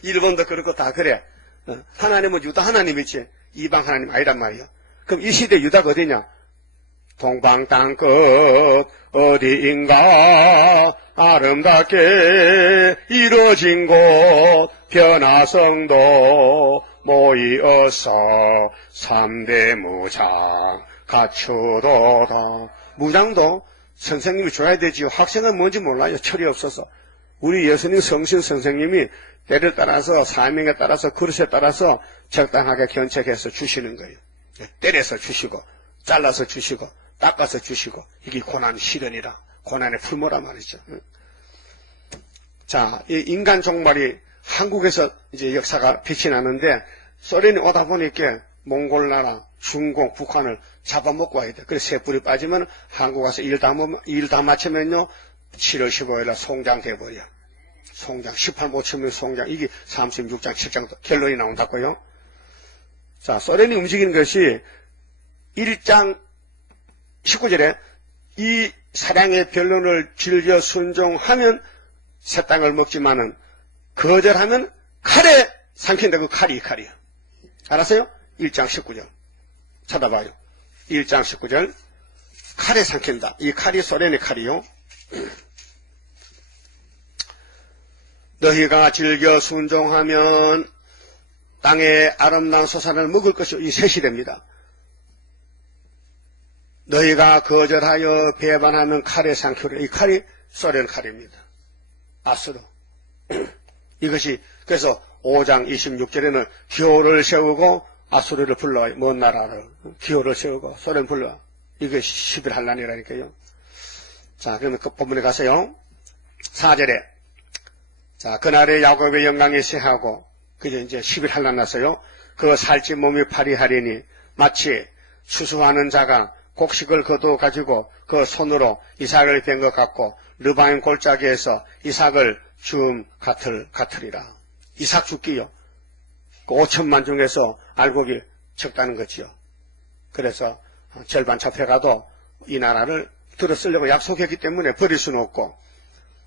일본도 그렇고 다 그래. 하나님은 유다 하나님이지 이방 하나님 아니란 말이야. 그럼 이 시대 유다가 어디냐? 동방 땅끝 어디인가 아름답게 이루어진 곳 변화성도 모이어서 3대 무장 갖추도다. 무장도 선생님이 줘야 되지요. 학생은 뭔지 몰라요. 철이 없어서. 우리 예수님 성신 선생님이 때를 따라서 사명에 따라서 그릇에 따라서 적당하게 견책해서 주시는 거예요. 때려서 주시고 잘라서 주시고 닦아서 주시고 이게 고난 시련이라 고난의 풀모라 말이죠. 자, 이 인간 종말이 한국에서 이제 역사가 빛이 나는데 소련이 오다 보니까 몽골 나라, 중공, 북한을 잡아먹고 와야 돼. 그래서 새 뿌리 빠지면 한국 와서 일 다 마치면요 7월 15일날 송장돼 버려. 송장 18 못 치면 송장 이게 36장 7장 결론이 나온다고요. 자, 소련이 움직이는 것이 1장 19절에 이 사랑의 변론을 즐겨 순종하면 새 땅을 먹지만은 거절하면 칼에 삼킨다. 그 칼이 이 칼이야. 알았어요? 1장 19절 찾아봐요. 1장 19절 칼에 삼킨다. 이 칼이 소련의 칼이요. 너희가 즐겨 순종하면 땅의 아름다운 소산을 먹을 것이요. 이 셋이됩니다. 너희가 거절하여 배반하면 칼에 삼키리라. 이 칼이 소련 칼입니다. 아수르. 이것이 그래서 5장 26절에는 기호를 세우고 아수르를 불러와요. 먼 나라를 기호를 세우고 소련 불러와. 이게 11한란이라니까요. 자, 그러면 그 본문에 가세요. 4절에 자, 그날에 야곱의 영광이 쇠하고 그게 이제 11한란 났어요. 그 살찐 몸이 파리하리니 마치 추수하는 자가 곡식을 거두어 가지고 그 손으로 이삭을 벤 것 같고 르바임 골짜기에서 이삭을 줌 같으리라. 이삭 죽기요. 그 5천만 중에서 알곡이 적다는 거지요. 그래서 절반 잡혀가도 이 나라를 들어쓰려고 약속했기 때문에 버릴 수는 없고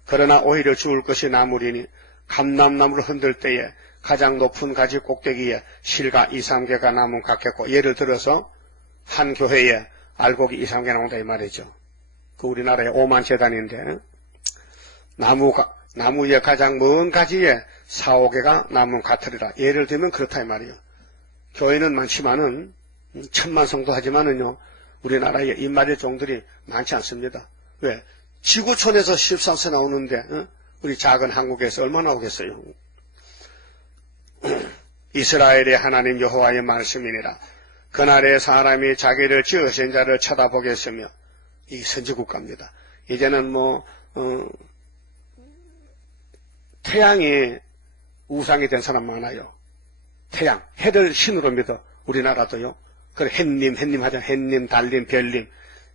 그러나 오히려 죽을 것이 나무리니 감람나무를 흔들 때에 가장 높은 가지 꼭대기에 실과 2, 3개가 나무 같겠고 예를 들어서 한 교회에 알곡이 2, 3개 나온다 이 말이죠. 그 우리나라에 5만 재단인데 나무의 가장 먼 가지에 4, 5개가 나무 같으리라. 예를 들면 그렇다 이 말이에요. 교회는 많지만은 1000만 성도 하지만은요 우리나라에 입맞을 종들이 많지 않습니다. 왜? 지구촌에서 14세 나오는데 우리 작은 한국에서 얼마나 오겠어요? 이스라엘의 하나님 여호와의 말씀이니라. 그날에 사람이 자기를 지으신 자를 쳐다보겠으며 이 선지국가입니다. 이제는 태양이 우상이 된 사람 많아요. 태양, 해를 신으로 믿어. 우리나라도요. 그래 햇님 하자. 햇님, 달님, 별님.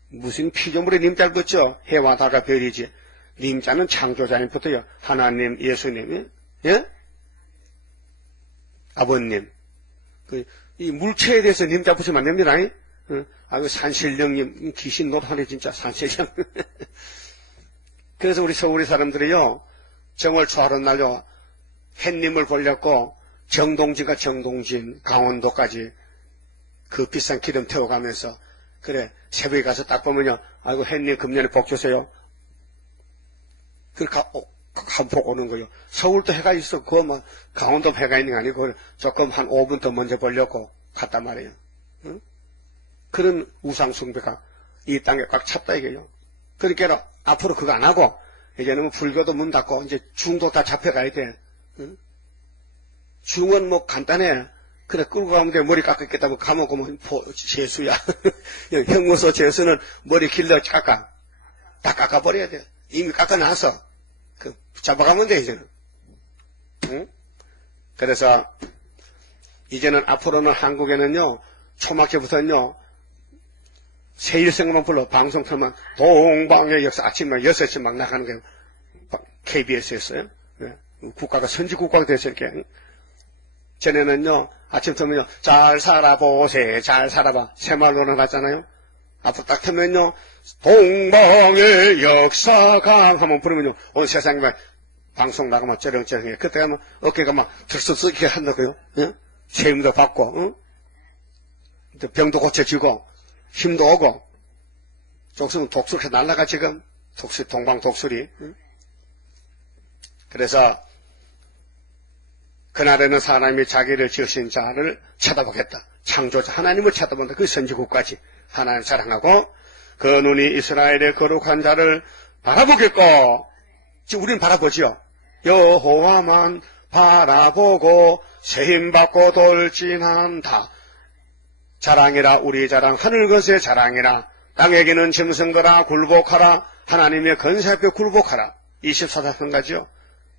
무슨 피조물의 님자를 붙죠? 해와 달과 별이지. 님자는 창조자님부터요. 하나님, 예수님, 예? 아버님. 이 물체에 대해서 님자 붙이면 안 됩니다. 아유, 산신령님, 귀신 노릇하네, 진짜, 산신령. 그래서 우리 서울의 사람들이요, 정월 초하루 날요, 햇님을 보려고 정동진, 강원도까지 그 비싼 기름 태워가면서 그래, 새벽에 가서 딱 보면요. 아이고, 햇님 금년에 복 주세요. 그렇게 한 복 오는 거요. 서울도 해가 있어. 그거 뭐, 강원도 해가 있는 게 아니고, 조금 한 5분 더 먼저 보려고 갔단 말이에요. 응? 그런 우상숭배가 이 땅에 꽉 찼다 이게요. 그러니까 앞으로 그거 안 하고, 이제는 뭐 불교도 문 닫고, 이제 중도 다 잡혀가야 돼. 응? 중은 뭐 간단해. 그래, 끌고 가면 돼. 머리 깎았겠다고 감옥 오면 재수야. 형무소 재수는 머리 길러 깎아. 다 깎아버려야 돼. 이미 깎아놔서. 잡아가면 돼, 이제는. 응? 그래서, 이제는 앞으로는 한국에는요, 초막회부터는요, 세일성만 불러, 방송 틀면, 동방의 역사, 아침에 6시 막 나가는 게, KBS였어요. 네. 국가가 선지국가가 됐을게. 전에는요, 아침 틀면요, 잘 살아보세, 잘 살아봐. 새말로는 하잖아요. 앞으로 딱 틀면요, 동방의 역사강 하면 부르면요, 온 세상에 막 방송 나가면 쩌렁쩌렁해. 그때 가면 어깨가 막 들썩들썩 한다고요. 예? 세임도 받고, 응? 병도 고쳐지고, 힘도 오고, 독수는 독수리 날라가 지금, 독수리, 동방 독수리. 응? 그래서, 그날에는 사람이 자기를 지으신 자를 쳐다보겠다. 창조자 하나님을 쳐다본다. 그 선지국까지 하나님 사랑하고 그 눈이 이스라엘의 거룩한 자를 바라보겠고, 지금 우리는 바라보지요. 여호와만 바라보고 세힘받고 돌진한다. 자랑이라 우리 자랑 하늘 것의 자랑이라 땅에게는 짐승들아 굴복하라. 하나님의 건세 앞에 굴복하라. 24사성가지요.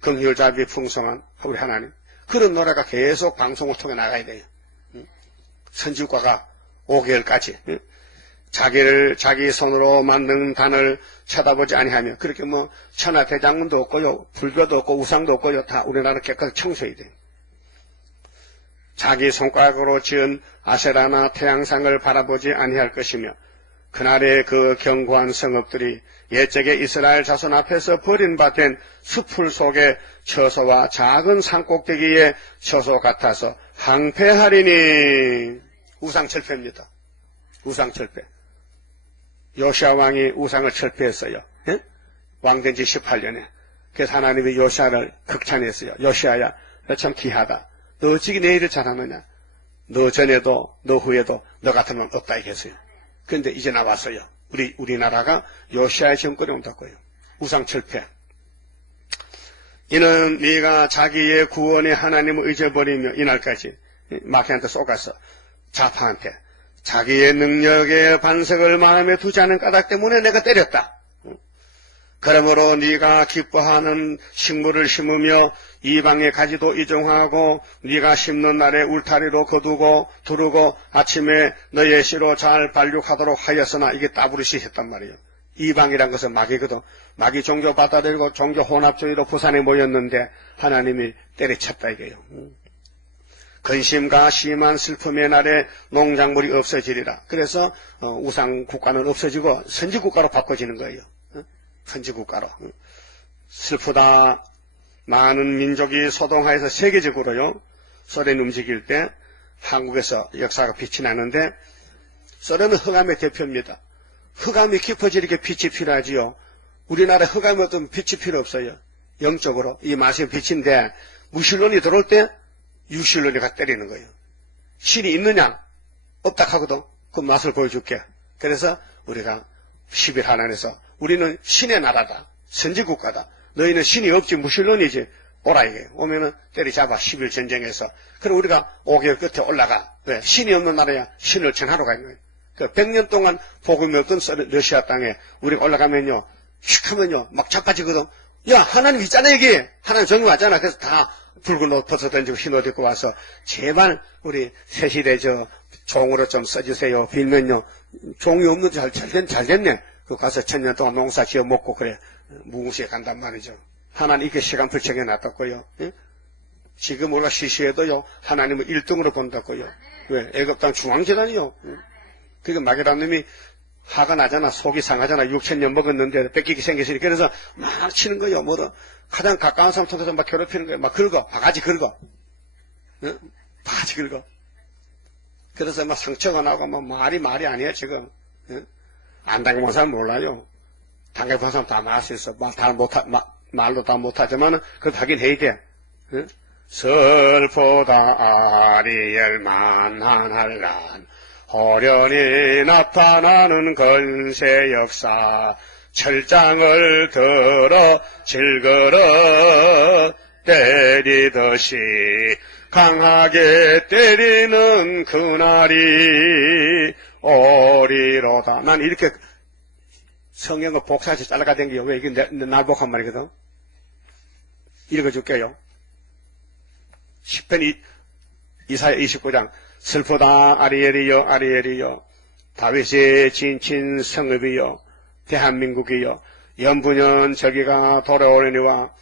긍휼자비 풍성한 우리 하나님. 그런 노래가 계속 방송을 통해 나가야 돼요. 선지국가가 5개월까지 자기 손으로 만든 단을 쳐다보지 아니하며, 그렇게 뭐 천하대장군도 없고요, 불교도 없고 우상도 없고요, 다 우리나라 깨끗이 청소해야 돼요. 자기 손가락으로 지은 아세라나 태양상을 바라보지 아니할 것이며, 그날의 그 견고한 성읍들이 옛적에 이스라엘 자손 앞에서 버림받은 수풀 속의 처소와 작은 산꼭대기의 처소 같아서 항폐하리니. 우상철폐입니다. 우상철폐. 요시아 왕이 우상을 철폐했어요. 예? 왕된 지 18년에. 그래서 하나님이 요시아를 극찬했어요. 요시아야, 너 참 귀하다. 너 어찌 내 일을 잘하느냐. 너 전에도 너 후에도 너 같으면 없다 이랬어요. 그런데 이제 나왔어요. 우리나라가 요시아의 정권이 온다고요. 우상철폐. 이는 네가 자기의 구원의 하나님을 잊어버리며 이날까지 마귀한테 쏘가서 자파한테 자기의 능력의 반석을 마음에 두지 않은 까닭 때문에 내가 때렸다. 그러므로 네가 기뻐하는 식물을 심으며 이방의 가지도 이종하고 네가 심는 날에 울타리로 거두고 두르고 아침에 너의 씨로 잘 발육하도록 하였으나, 이게 따브르시 했단 말이에요. 이방이란 것은 마귀거든. 마귀 종교 받아들이고 종교 혼합주의로 부산에 모였는데 하나님이 때려쳤다 이게요. 근심과 심한 슬픔의 날에 농작물이 없어지리라. 그래서 우상 국가는 없어지고 선지국가로 바꿔지는 거예요. 선지국가로. 슬프다. 많은 민족이 소동하여서 세계적으로요, 소련이 움직일 때 한국에서 역사가 빛이 나는데, 소련은 흑암의 대표입니다. 흑암이 깊어지니까 빛이 필요하지요. 우리나라 흑암이 어떤 빛이 필요 없어요. 영적으로. 이 맛이 빛인데, 무신론이 들어올 때 유신론이 가 때리는 거예요. 신이 있느냐? 없다 하거든. 그 맛을 보여줄게. 그래서 우리가 10일 하나님에서 우리는 신의 나라다. 선지국가다. 너희는 신이 없지 무신론이지. 오라 이게. 오면은 때리잡아. 10일 전쟁에서. 그럼 우리가 5개월 끝에 올라가. 왜? 신이 없는 나라야. 신을 전하러 가는 거예요. 그 100년 동안 복음이 없던 러시아 땅에 우리가 올라가면요, 휙 하면요 막 자빠지거든. 야, 하나님 있잖아 여기. 하나님 정리 왔잖아. 그래서 다 붉은 옷 벗어던지고 흰 옷 입고 와서 제발 우리 새시대 종으로 좀 써주세요. 빌면요 종이 없는 잘 됐네. 그 가서 1000년 동안 농사 지어 먹고 그래 무궁시에 간단 말이죠. 하나님 이렇게 시간 불청해 놨다고요. 예? 지금 우리가 시시해도요 하나님을 1등으로 본다고요. 왜? 애굽 땅 중앙재단이요. 예? 그러니까 마귀라는 놈이 화가 나잖아. 속이 상하잖아. 6000년 먹었는데 뺏기기 생겼으니까. 그래서 막 치는 거요. 뭐든 가장 가까운 사람 통해서 막 괴롭히는 거예요. 막 긁어. 바가지 긁어. 예? 바가지 긁어. 그래서 막 상처가 나고 막 말이 아니에요 지금. 안 당해본 사람 몰라요. 당해본 사람 다 말 수 있어. 말도 다 못하지만, 그래도 하긴 해야 돼. 슬프다 아리엘 만한한란, 호련히 나타나는 건세 역사, 철장을 들어 질거러 때리듯이 강하게 때리는 그날이 오리로다. 난 이렇게 성경을 복사해서 잘라가 댕겨요. 왜? 이게 날복한 말이거든. 읽어줄게요. 10편 이사야 29장. 슬프다 아리엘이여 아리엘이여, 다윗의 진친 성읍이여, 대한민국이여, 연분연 저기가 돌아오려니와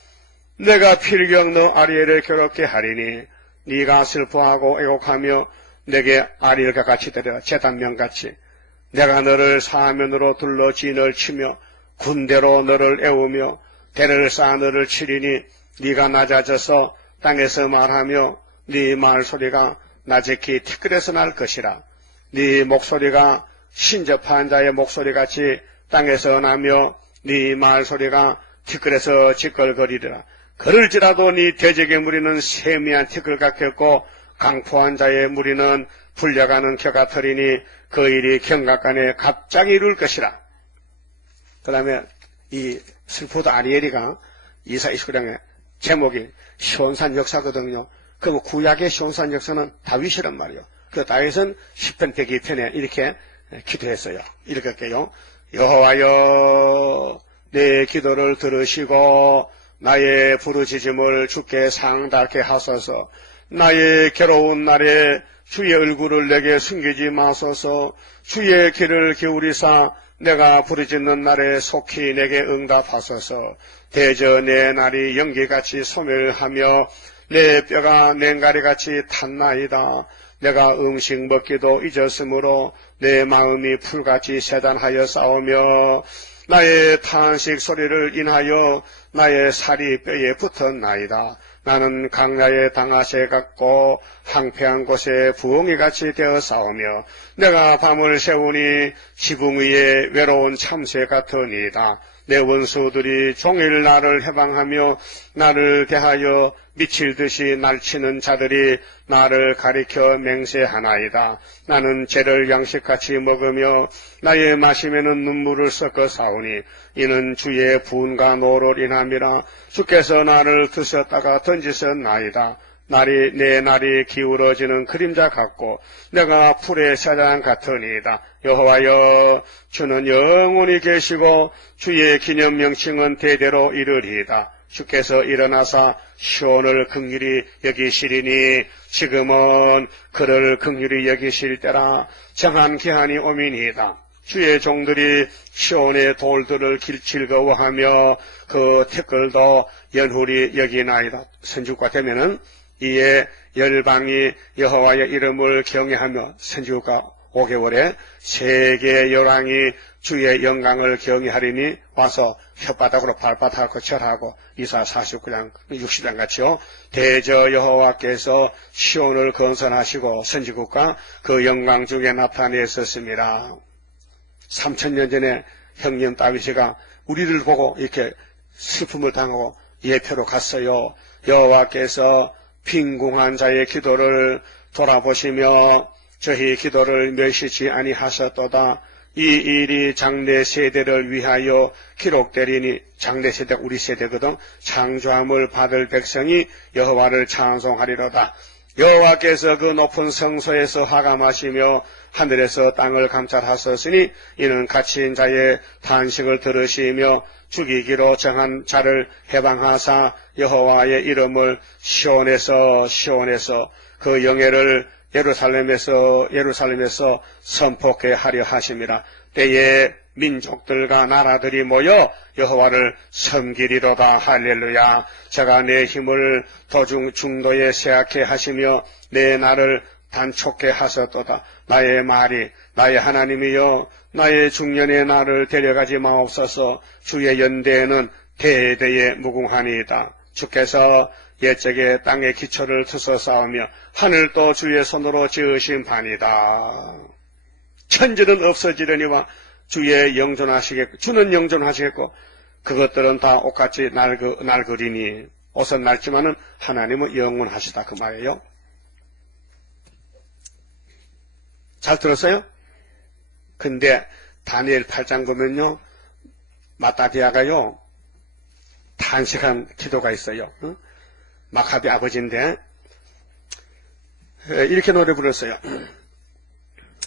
내가 필경 너 아리엘을 괴롭게 하리니 네가 슬퍼하고 애곡하며 내게 아리엘과 같이 되리라. 제단면같이 내가 너를 사면으로 둘러 진을 치며 군대로 너를 애우며 대를 쌓아 너를 치리니 네가 낮아져서 땅에서 말하며 네 말소리가 나직히 티끌에서 날 것이라. 네 목소리가 신접한 자의 목소리같이 땅에서 나며 네 말소리가 티끌에서 지껄거리리라. 그럴지라도 네 대적의 무리는 세미한 티끌 같겠고 강포한 자의 무리는 불려가는 겨 같으리니 그 일이 경각간에 갑자기 이룰 것이라. 그 다음에 이 슬프다 아리엘이가 이사야 29장의 제목이 시온산 역사거든요. 그럼 구약의 시온산 역사는 다윗이란 말이에요. 그 다윗은 10편 102편에 이렇게 기도했어요. 읽을게요. 여호와여 내 기도를 들으시고 나의 부르짖음을 주께 상달케 하소서. 나의 괴로운 날에 주의 얼굴을 내게 숨기지 마소서. 주의 귀를 기울이사 내가 부르짖는 날에 속히 내게 응답하소서. 대저 내 날이 연기같이 소멸하며 내 뼈가 냉가리같이 탔나이다. 내가 음식 먹기도 잊었으므로 내 마음이 풀같이 세단하여 싸우며 나의 탄식 소리를 인하여 나의 살이 뼈에 붙었나이다. 나는 강야의 당아새 같고 황폐한 곳에 부엉이같이 되어 싸우며 내가 밤을 새우니 지붕 위에 외로운 참새 같으니이다. 내 원수들이 종일 나를 해방하며 나를 대하여 미칠듯이 날치는 자들이 나를 가리켜 맹세하나이다. 나는 죄를 양식같이 먹으며 나의 마심에는 눈물을 섞어 싸우니 이는 주의 분과 노를 인함이라. 주께서 나를 드셨다가 던지셨나이다. 내 날이 기울어지는 그림자 같고 내가 풀의 사장 같으니이다. 여호와여 주는 영원히 계시고 주의 기념 명칭은 대대로 이르리이다. 주께서 일어나사 시온을 긍휼히 여기시리니 지금은 그를 긍휼히 여기실 때라. 정한 기한이 오미니이다. 주의 종들이 시온의 돌들을 즐거워하며 그 티끌도 연훌히 여기나이다. 선지국가 되면은 이에 열방이 여호와의 이름을 경외하며 선지국가 5개월에 세계 열왕이 주의 영광을 경외하리니 와서 혓바닥으로 발바닥하고 절하고 이사 49장 60장 같이요. 대저 여호와께서 시온을 건설하시고 선지국과 그 영광 중에 나타내셨습니다. 3000년 전에 형님 다윗이가 우리를 보고 이렇게 슬픔을 당하고 예표로 갔어요. 여호와께서 빈궁한 자의 기도를 돌아보시며 저희 기도를 멸시치 아니하셨도다. 이 일이 장래 세대를 위하여 기록되리니, 장래 세대가 우리 세대거든. 창조함을 받을 백성이 여호와를 찬송하리로다. 여호와께서 그 높은 성소에서 화감하시며 하늘에서 땅을 감찰하셨으니 이는 갇힌 자의 탄식을 들으시며 죽이기로 정한 자를 해방하사 여호와의 이름을 시온에서 그 영예를 예루살렘에서 선포케 하려 하심이라. 때에 민족들과 나라들이 모여 여호와를 섬기리로다. 할렐루야. 제가 내 힘을 도중 중도에 세하게 하시며 내 날을 단촉게 하셨도다. 나의 말이 나의 하나님이여 나의 중년의 날을 데려가지 마옵소서. 주의 연대에는 대대에 무궁하니이다. 주께서 옛적에 땅의 기초를 투서 쌓으며 하늘도 주의 손으로 지으신 반이다. 천지는 없어지려니와 주의 영존하시겠고 주는 영존하시겠고 그것들은 다 옷같이 낡으리니 옷은 낡지만은 하나님은 영원하시다 그 말이에요. 잘 들었어요? 근데 다니엘 8장 보면요 마따디아가요 탄식한 기도가 있어요. 마카비 아버지인데 이렇게 노래 불렀어요.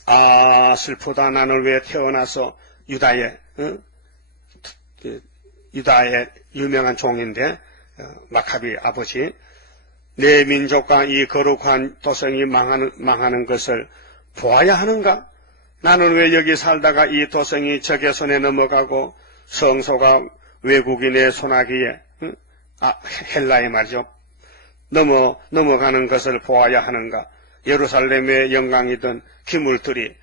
아 슬프다 나는 왜 태어나서 유다의 유명한 종인데 마카비 아버지 내 민족과 이 거룩한 도성이 망하는 것을 보아야 하는가? 나는 왜 여기 살다가 이 도성이 적의 손에 넘어가고 성소가 외국인의 손아귀에 헬라의 말이죠. 넘어가는 것을 보아야 하는가? 예루살렘의 영광이던 기물들이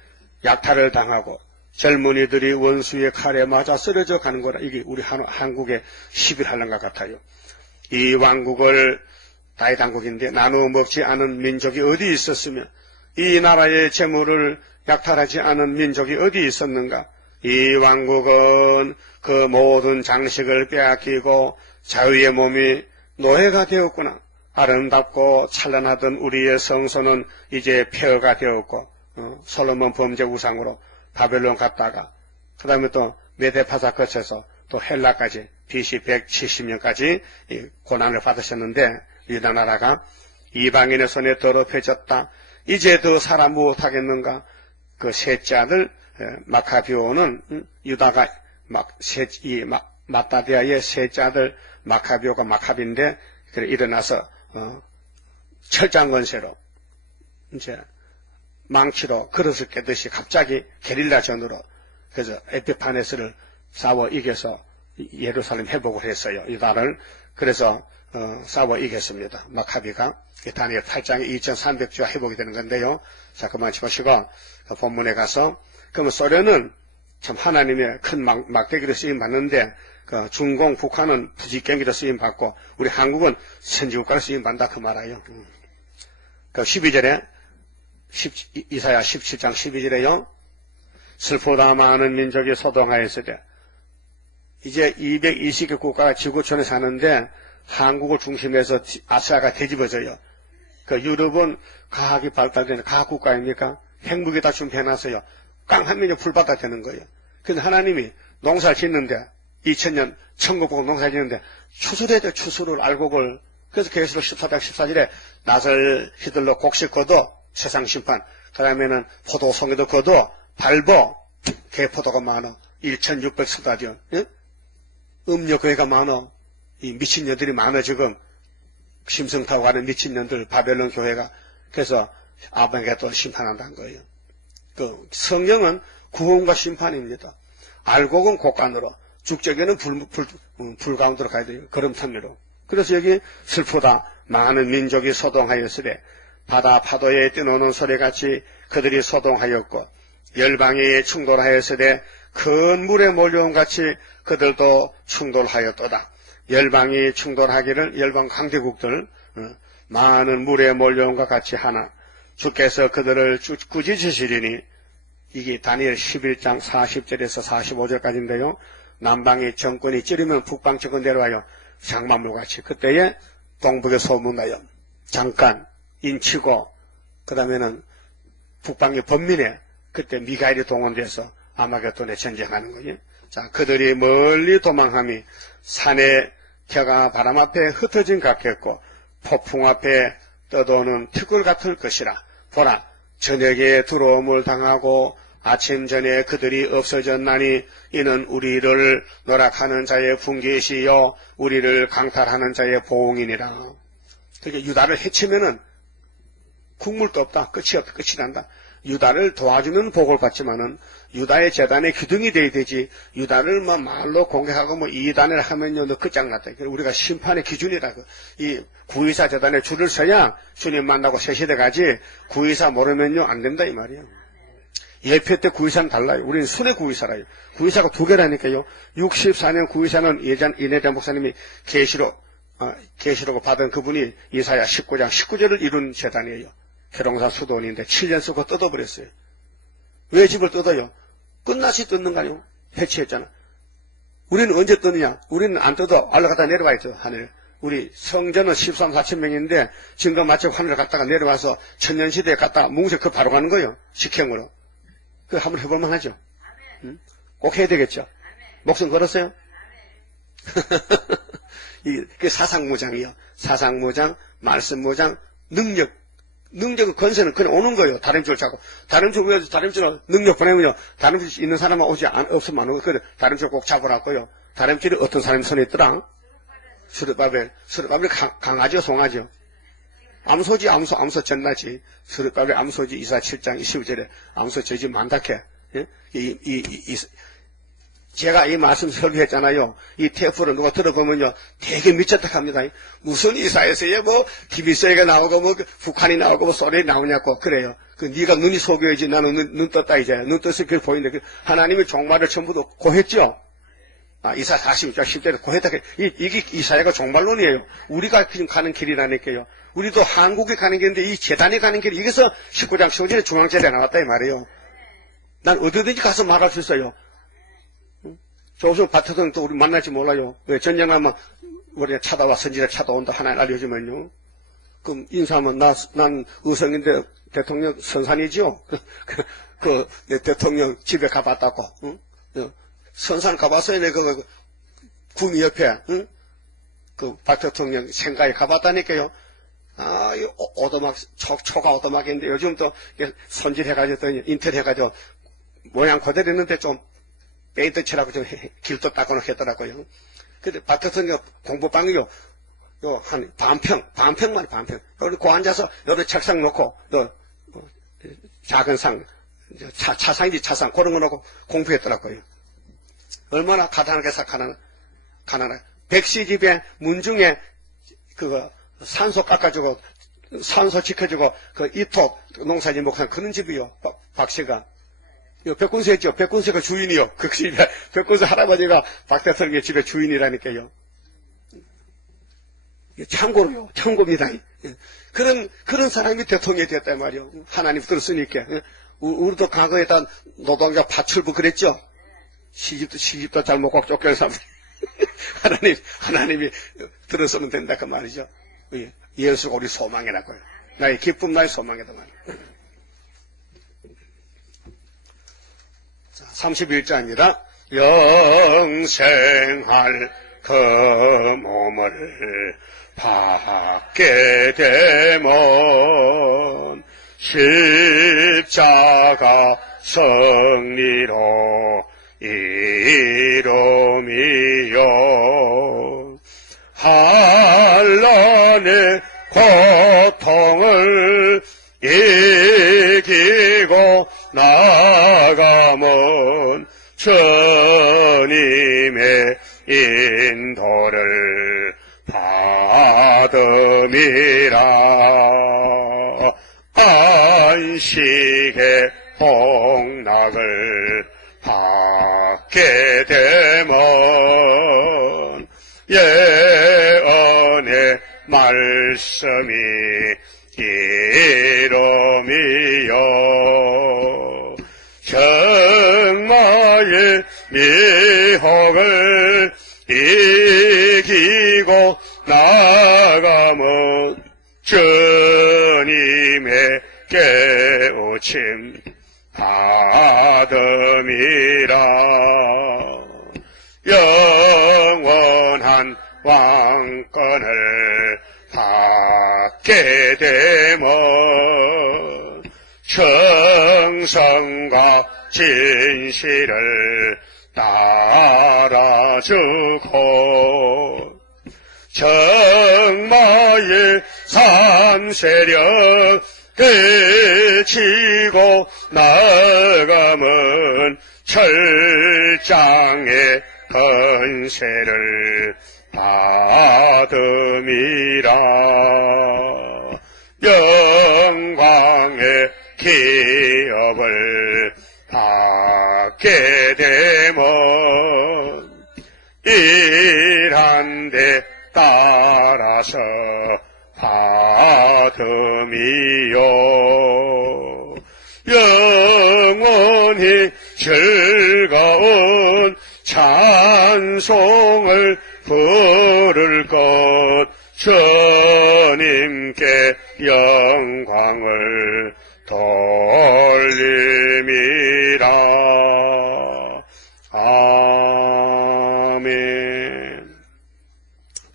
약탈을 당하고 젊은이들이 원수의 칼에 맞아 쓰러져 가는 거라. 이게 우리 한국의 11할란과 같아요. 이 왕국을 다윗 왕국인데 나누어 먹지 않은 민족이 어디 있었으며 이 나라의 재물을 약탈하지 않은 민족이 어디 있었는가? 이 왕국은 그 모든 장식을 빼앗기고 자유의 몸이 노예가 되었구나. 아름답고 찬란하던 우리의 성소는 이제 폐허가 되었고 솔로몬 범죄 우상으로 바벨론 갔다가 그 다음에 또 메데파사 거쳐서 또 헬라까지 BC 170년까지 고난을 받으셨는데 유다 나라가 이방인의 손에 더럽혀졌다. 이제 더 살아 무엇하겠는가? 그 셋째 아들 마카비오는 유다가 마따디아의 셋째 아들 마카비오가 마카비인데 그래 일어나서 철장건세로 이제 망치로 그릇을 깨듯이 갑자기 게릴라전으로 그래서 에피파네스를 싸워 이겨서 예루살렘 회복을 했어요. 유다를 그래서 싸워 이겼습니다. 마카비가 다니엘 8장에 2300주가 회복이 되는 건데요. 자 그만 보시고 그 본문에 가서 그러면 소련은 참 하나님의 큰 막대기로 쓰임 받는데 그 중공 북한은 부지경기로 쓰임 받고 우리 한국은 선지국가로 쓰임 받는다 그 말이에요. 그 12절에 이사야 17장 12절에요. 슬프다 많은 민족이 소동하였으되 이제 220개 국가가 지구촌에 사는데 한국을 중심해서 아시아가 뒤집어져요. 그 유럽은 과학이 발달되는 과학국가입니까? 핵무기 다 준비해놨어요. 깡 한 명이 불바다 되는 거예요. 근데 하나님이 농사를 짓는데 2000년 천국 보고 농사 짓는데 추수를 해야 돼요. 추수를 알곡을. 그래서 계시록 14장 14절에 낫을 휘둘러 곡식 거둬 세상 심판. 그 다음에는 포도송이도 거둬 밟어 개포도가 많아. 1600스타디온. 예? 음력교회가 많아. 이 미친년들이 많아 지금. 심성 타고 가는 미친년들 바벨론 교회가. 그래서 아방에도 심판한다는 거예요. 그 성경은 구원과 심판입니다. 알곡은 곡간으로 죽적에는 불 가운데로 가야 돼요. 걸음터미로. 그래서 여기 슬프다 많은 민족이 소동하였으되 바다 파도에 뛰노는 소리같이 그들이 소동하였고 열방이 충돌하였으되 큰 물에 몰려온 같이 그들도 충돌하였도다. 열방이 충돌하기를 열방 강대국들 많은 물에 몰려온 것 같이 하나 주께서 그들을 꾸짖으시리니 이게 다니엘 11장 40절에서 45절까지인데요. 남방의 정권이 찌르면 북방 정권 내려와요. 장마물같이. 그때에 동북에 소문나요. 잠깐 인치고 그 다음에는 북방의 번민에 그때 미가엘이 동원돼서 아마겟돈에 전쟁하는 거예요. 자, 그들이 멀리 도망함이 산의 겨가 바람 앞에 흩어진 같겠고 폭풍 앞에 떠도는 티끌 같을 것이라. 보라, 저녁에 두려움을 당하고 아침 전에 그들이 없어졌나니 이는 우리를 노락하는 자의 분깃이요 우리를 강탈하는 자의 보응이니라. 그러니까 유다를 해치면은 국물도 없다. 끝이 없다. 끝이 난다. 유다를 도와주는 복을 받지만은 유다의 재단의 기둥이 돼야 되지. 유다를 뭐 말로 공격하고 이단을 하면요 너 끝장났다. 우리가 심판의 기준이라고. 이 구의사 재단에 줄을 서야 주님 만나고 새 시대 가지. 구의사 모르면요 안 된다 이 말이에요. 예표 때 구의사는 달라요. 우리는 순회 구의사라요. 구의사가 두 개라니까요. 64년 구의사는 예전 이내장 목사님이 계시록을 받은 그분이 이사야 19장 19절을 이룬 재단이에요. 계룡산 수도원인데 7년 쓰고 뜯어버렸어요. 왜 집을 뜯어요? 끝나시 뜯는 거 아니에요? 해치했잖아. 우리는 언제 뜯느냐? 우리는 안 뜯어. 올라갔다 내려와 있죠, 하늘. 우리 성전은 13, 4천 명인데, 증거 맞춰 하늘 갔다가 내려와서 천년시대에 갔다가 뭉세 그 바로 가는 거예요. 직행으로. 그거 한번 해볼만 하죠? 응? 꼭 해야 되겠죠? 목숨 걸었어요? 이게 사상무장이요. 사상무장, 말씀무장, 능력의 권세는 그냥 오는 거예요. 다른 줄 잡고. 다른 줄은 능력 보내면요. 다른 줄 있는 사람은 오지 없으면 안 오고, 다른 줄 꼭 잡으라고요. 다른 줄이 어떤 사람이 손에 있더라? 스룹바벨 강하죠, 송하죠? 암소지, 암소 전나지. 스룹바벨 암소지, 이사 7장 22절에 암소 저지 많다케. 예? 제가 이 말씀 설교했잖아요. 이 테이프를 누가 들어보면요, 되게 미쳤다 합니다. 무슨 이사에서요, 뭐, TV쇼가 나오고, 뭐, 북한이 나오고, 뭐, 소리 나오냐고, 그래요. 네가 눈이 속여야지. 나는 눈 떴다, 이제. 눈 떴을 게 보이는데, 하나님이 종말을 전부도 고했죠? 이사 46장 10절에 고했다. 이게 이사야가 종말론이에요. 우리가 지금 가는 길이라니까요. 우리도 한국에 가는 길인데, 이 재단에 가는 길이, 여기서 19장 15절에 중앙제대에 나왔다, 이 말이에요. 난 어디든지 가서 말할 수 있어요. 조수 밭에서는 또 우리 만날지 몰라요. 왜 전쟁하면 우리가 찾아와 선지자 찾아온다 하나 알려주면요. 그럼 인사하면 난 의성인데 대통령 선산이죠. 내 대통령 집에 가봤다고. 응? 선산 가봤어요. 내가 그 구미 옆에 응? 그 박 대통령 생가에 가봤다니까요. 이 오도막 초가 오도막인데 요즘 또 손질해가지고 인텔해가지고 모양 그대로 있는데 좀 페인트칠하고 좀 길도 닦아놓고 했더라고요. 근데 박 대통령 공부방이요. 한 반평만 반평. 여기 고 앉아서 여기 책상 놓고, 작은 상, 차상이지 차상, 그런 거 놓고 공부했더라고요. 얼마나 가난하게 가난하게. 백시 집에 문중에 산소 깎아주고, 산소 지켜주고, 이톡 농사지 목상 그런 집이요. 박씨가. 백군세 했죠. 백군세가 주인이요. 그 집에, 백군세 할아버지가 박 대통령의 집의 주인이라니까요. 참고로요. 참고입니다. 그런 사람이 대통령이 됐단 말이요. 하나님 들었으니까. 우리도 과거에 다 노동자 파출부 그랬죠. 시집도 잘 먹고 쫓겨난 사람. 하나님이 들었으면 된다 그 말이죠. 예수가 우리 소망이라고요. 나의 기쁨, 나의 소망이다 말이에요. 31장입니다. 영생할 그 몸을 받게 되면 십자가 승리로 이름이요 한란의 고통을 이기고 나가면 주님의 인도를 받음이라. 안식의 복락을 받게 되면 예언의 말씀이 이름이요 정마의 미혹을 이기고 나가면 주님의 깨우침 받음이라. 영원한 왕권을 받게 되면 정성과 진실을 따라주고 정마의 산세력 그치고 나가면 철장의 건세를 받음이라. 영광의 기업을 받게 되면 일한데 따라서 받음이요 영원 찬송을 부를 것 주님께 영광을 돌림이라. 아멘.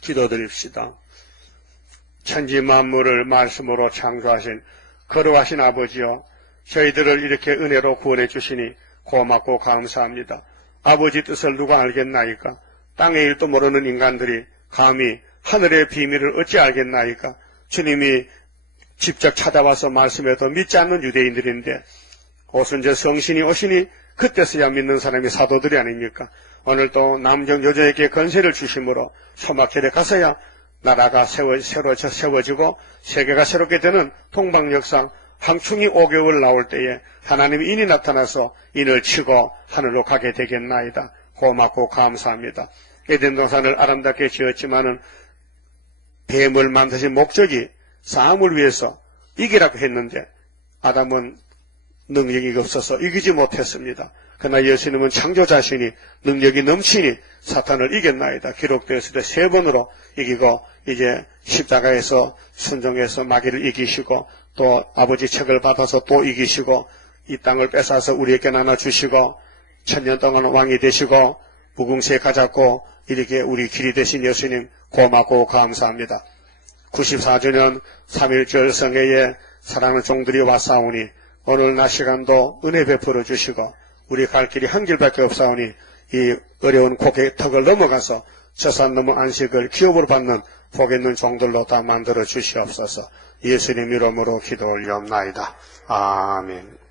기도드립시다. 천지 만물을 말씀으로 창조하신 거룩하신 아버지여, 저희들을 이렇게 은혜로 구원해 주시니 고맙고 감사합니다. 아버지 뜻을 누가 알겠나이까? 땅의 일도 모르는 인간들이 감히 하늘의 비밀을 어찌 알겠나이까? 주님이 직접 찾아와서 말씀해도 믿지 않는 유대인들인데 오순절 성신이 오시니 그때서야 믿는 사람이 사도들이 아닙니까? 오늘도 남정 여자에게 건세를 주심으로 소마켈에 가서야 나라가 세워지고 세계가 새롭게 되는 동방역상 황충이 5개월 나올 때에 하나님이 인이 나타나서 인을 치고 하늘로 가게 되겠나이다. 고맙고 감사합니다. 에덴 동산을 아름답게 지었지만은 뱀을 만드신 목적이 싸움을 위해서 이기라고 했는데 아담은 능력이 없어서 이기지 못했습니다. 그러나 예수님은 창조자시니 능력이 넘치니 사탄을 이겼나이다. 기록되었을 때 3번으로 이기고 이제 십자가에서 순종해서 마귀를 이기시고 또 아버지 책을 받아서 또 이기시고 이 땅을 뺏어서 우리에게 나눠주시고 1000년 동안 왕이 되시고 무궁세 가졌고 이렇게 우리 길이 되신 예수님 고맙고 감사합니다. 94주년 3.1절 성회에 사랑하는 종들이 왔사오니 오늘 낮 시간도 은혜 베풀어 주시고 우리 갈 길이 한 길밖에 없사오니 이 어려운 고개턱을 넘어가서 저산 넘어 안식을 기업으로 받는 복 있는 종들로 다 만들어 주시옵소서. 예수님 이름으로 기도 올리옵나이다. 아멘.